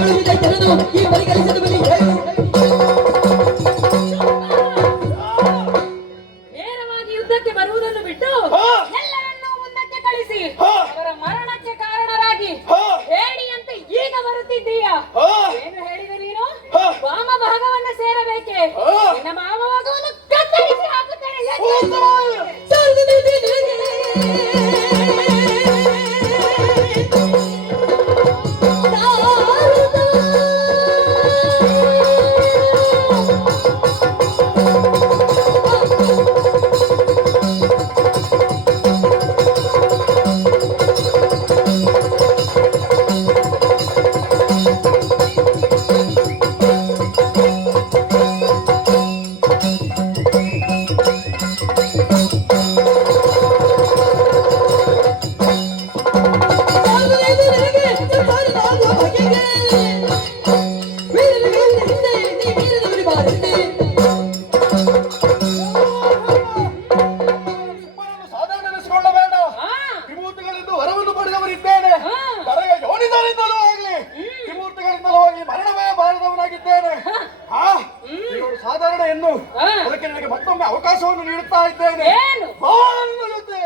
ಕಳುಹಿದ ಜನನು ಈ ಬಲಿಗಳಿಸಿದ ಬಲಿ ಏನು? ನೇರವಾಗಿ ಯುದ್ಧಕ್ಕೆ ಬರುವುದನ್ನು ಬಿಟ್ಟು ಎಲ್ಲರನ್ನೂ ಮುಂದಕ್ಕೆ ಕಳಿಸಿ ಅವರ ಮರಣಕ್ಕೆ ಕಾರಣರಾಗಿ ಹೇಳಿಯಂತೆ ಈಗ ಬರುತ್ತಿದ್ದೀಯಾ? ಏನು ಹೇಳಿದೆ ನೀನು? ವಾಮ ಭಾಗವನ್ನು ಸೇರಬೇಕೆ? ನಿನ್ನ ವಾಮ ಭಾಗವನ್ನು ಕತ್ತರಿಸಿ ಹಾಕುತ್ತೇನೆ. ಸಾಧಾರಣೆನಿಸಿಕೊಳ್ಳಬೇಡ. ತ್ರಿಮೂರ್ತಿಗಳಿಂದ ವರವನ್ನು ಪಡೆದವರಿದ್ದೇನೆ. ಕಡೆಗೆ ಯೋನಿದರಿಂದಲೂ ಆಗಲಿ ತ್ರಿಮೂರ್ತಿಗಳಿಂದಲೂ ಆಗಲಿ ಮರಣವೇ ಬಾರದವನಾಗಿದ್ದೇನೆ. ಇವಳು ಸಾಧಾರಣ ಎನ್ನು. ಅದಕ್ಕೆ ನನಗೆ ಮತ್ತೊಮ್ಮೆ ಅವಕಾಶವನ್ನು ನೀಡುತ್ತಾ ಇದ್ದೇನೆ. ಬಾ ನನ್ನ ಜೊತೆ.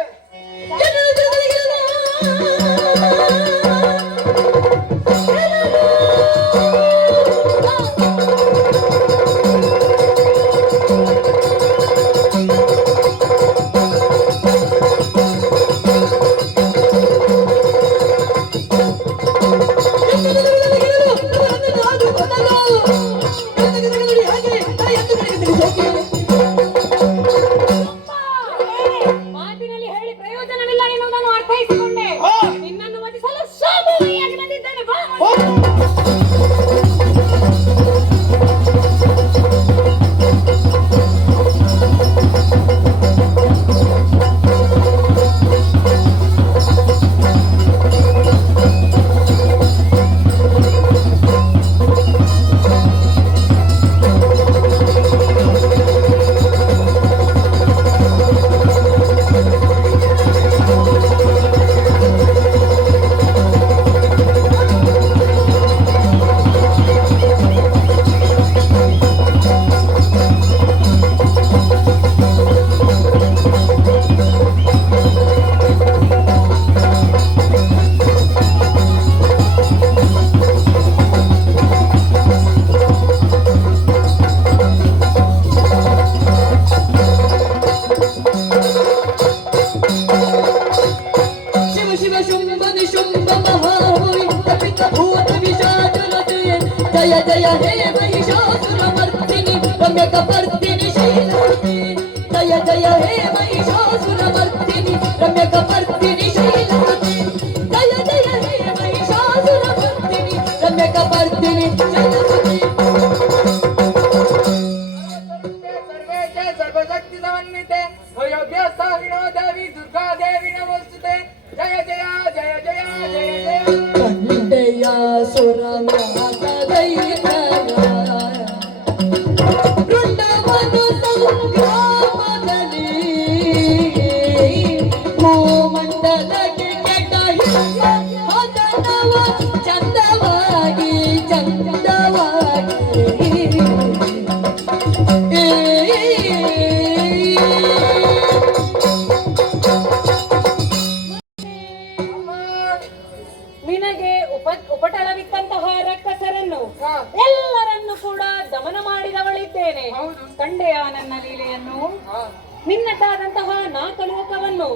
ಮಾತಿನಲ್ಲಿ ಹೇಳಿ ಪ್ರಯೋಜನವಿಲ್ಲ ಎನ್ನುವುದನ್ನು ಅರ್ಥೈಸಿಕೊಂಡೆ. ನಿನ್ನನ್ನು ವಧಿಸಲು ಸ್ವಾಮಿಯಾಗಿ ಬಂದಿದ್ದೇನೆ. ಬಾ. जय जय हे महिषासुरमर्दिनि रम्यकपर्दिनि शीलावति जय जय हे महिषासुरमर्दिनि रम्यकपर्दिनि शीलावति जय जय हे महिषासुरमर्दिनि रम्यकपर्दिनि शीलावति सर्वेचे सर्वशक्ति समन्विते अयोध्या साहिनो देवी दुर्गा देवी नमोस्तुते जय जय जय जय जय जय कंडेय सुरनागदैतय वृंदावन संग्रामದಲ್ಲಿ ಭೂಮಂಡಲಕ್ಕೆ ಕೆಡಹಿಯ ಹದನವ ಚಂದವಾಗಿ ನಿನಗೆ ಉಪಟಳವಿತ್ತಂತಹ ರಕ್ಕಸರನ್ನು ಎಲ್ಲರನ್ನು ಕೂಡ ದಮನ ಮಾಡಿದವಳಿದ್ದೇನೆ. ಕಂಡೆಯ ನನ್ನ ಲೀಲೆಯನ್ನು? ನಿನ್ನದಾದಂತಹ ನಾಕಲೋಕವನ್ನು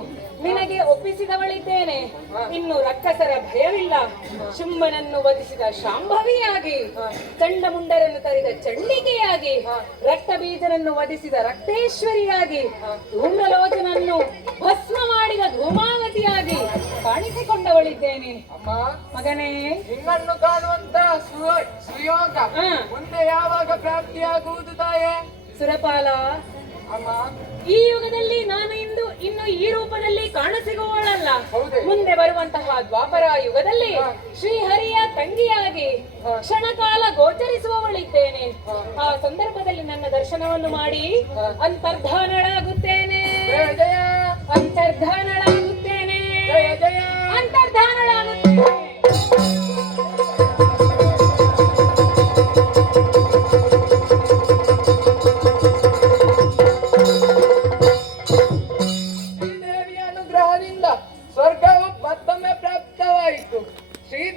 ನಿನಗೆ ಒಪ್ಪಿಸಿದವಳಿದ್ದೇನೆ. ಇನ್ನು ರಕ್ಕಸರ ಭಯವಿಲ್ಲ. ಶುಂಭನನ್ನು ವಧಿಸಿದ ಶಾಂಭವಿಯಾಗಿ, ಚಂಡಮುಂಡರನ್ನು ತರಿದ ಚಂಡಿಕೆಯಾಗಿ, ರಕ್ತಬೀಜನನ್ನು ವಧಿಸಿದ ರಕ್ತೇಶ್ವರಿಯಾಗಿ, ಧೂಮ್ರಲೋಚನನ್ನು ಭಸ್ಮ ಮಾಡಿದ ಧೂಮಾವತಿಯಾಗಿ ಕಾಣಿಸಿಕೊಂಡವಳಿದ್ದೇನೆ. ಮಗನೇ, ನಿಮ್ಮನ್ನು ಕಾಣುವಂತ ಸುಯೋಗ ಮುಂದೆ ಯಾವಾಗ ಪ್ರಾಪ್ತಿಯಾಗುವುದು ತಾಯೇ? ಸುರಪಾಲ, ಅಮ್ಮ, ಈ ಯುಗದಲ್ಲಿ ನಾನು ಇನ್ನು ಈ ರೂಪದಲ್ಲಿ ಕಾಣಸಿಗುವವಳಲ್ಲ. ಮುಂದೆ ಬರುವಂತಹ ದ್ವಾಪರ ಯುಗದಲ್ಲಿ ಶ್ರೀಹರಿಯ ತಂಗಿಯಾಗಿ ಕ್ಷಣಕಾಲ ಗೋಚರಿಸುವವಳಿದ್ದೇನೆ. ಆ ಸಂದರ್ಭದಲ್ಲಿ ನನ್ನ ದರ್ಶನವನ್ನು ಮಾಡಿ ಅಂತರ್ಧಾನಳಾಗುತ್ತೇನೆ. ಅಂತರ್ಧಾನಳಾಗುತ್ತೇನೆ. ಅಂತರ್ಧಾನಳಾಗುತ್ತೇನೆ.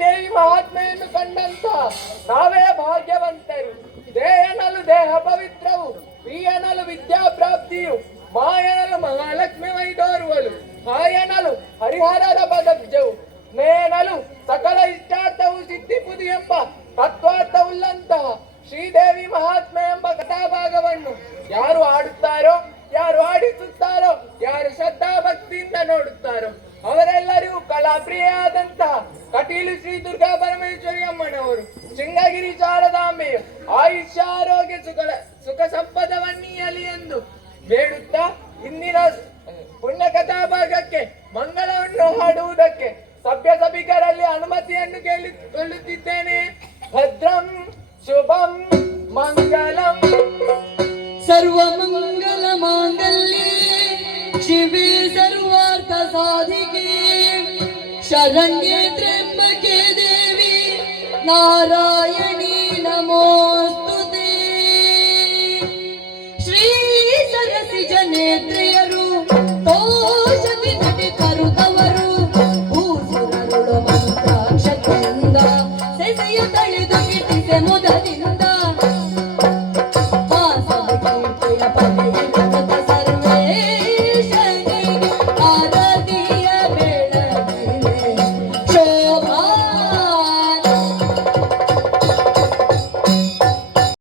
ಶ್ರೀದೇವಿ ಮಹಾತ್ಮೆಯನ್ನು ಕಂಡಂತ ನಾವೇ ಭಾಗ್ಯವಂತರು. ದೇಹನಲು ದೇಹ ಪವಿತ್ರವು, ಪ್ರಿಯನಲು ವಿದ್ಯಾ ಪ್ರಾಪ್ತಿಯು, ಮಾಯನಲು ಮಹಾಲಕ್ಷ್ಮಿ ವೈದೋರುವಲು, ಹಾಯನಲು ಹರಿಹರದ ಪದಬ್ಜವು, ಮೇನಲು ಸಕಲ ಇಷ್ಟಾರ್ಥವು ಸಿದ್ಧಿಪುದು ಎಂಬ ತತ್ವಾರ್ಥವುಳ್ಳಂತಹ ಶ್ರೀದೇವಿ ಮಹಾತ್ಮೆ ಎಂಬ ಕಥಾಭಾಗವನ್ನು ಯಾರು ಆಡುತ್ತಾರೋ, ಯಾರು ಆಡಿಸುತ್ತಾರೋ, ಯಾರು ಶ್ರದ್ಧಾ ಭಕ್ತಿಯಿಂದ ನೋಡುತ್ತಾರೋ ಅವರೆಲ್ಲರಿಗೂ ಕಲಾಪ್ರಿಯಾದಂತಹ ಕಟೀಲು ಶ್ರೀ ದುರ್ಗಾ ಪರಮೇಶ್ವರಿ ಅಮ್ಮನವರು ಶೃಂಗಗಿರಿ ಶಾರದಾಂಬೆಯು ಆಯುಷ್ಯ ಆರೋಗ್ಯ ಸುಖ ಸಂಪದವನ್ನೀಯಲಿ ಎಂದು ಬೇಡುತ್ತಾ ಇಂದಿನ ಪುಣ್ಯ ಕಥಾಭಾಗಕ್ಕೆ ಮಂಗಳವನ್ನು ಹಾಡುವುದಕ್ಕೆ ಸಭ್ಯ ಸಭಿಕರಲ್ಲಿ ಅನುಮತಿಯನ್ನು ಕೇಳಿಕೊಳ್ಳುತ್ತಿದ್ದೇನೆ. ಭದ್ರಂ ಶುಭಂ ಮಂಗಲಂ. ಸರ್ವಮಂಗಲ ಮಾಂಗಲ್ಯೆ ಶಿವೆ ಸರ್ವಾರ್ಥ ಸಾಧಿಕೆ ಶರಣ್ಯೆ ತ್ರ್ಯಂಬಕೆ ದೇವಿ ನಾರಾಯಣಿ ನಮೋಸ್ತುತೆ. ಶ್ರೀ ಸರಸಿಜ ನೇತ್ರೆಯರು ತೋಷತಿ ನಟಿ ಕರುತವರು ಭೂಸುರರುಳು ಮಂತ್ರಾಕ್ಷತೆಯಿಂದ ಸೆಸೆಯ ತಳೆದು ಕಿಟಿಸೆ ಮುದದಿಂದ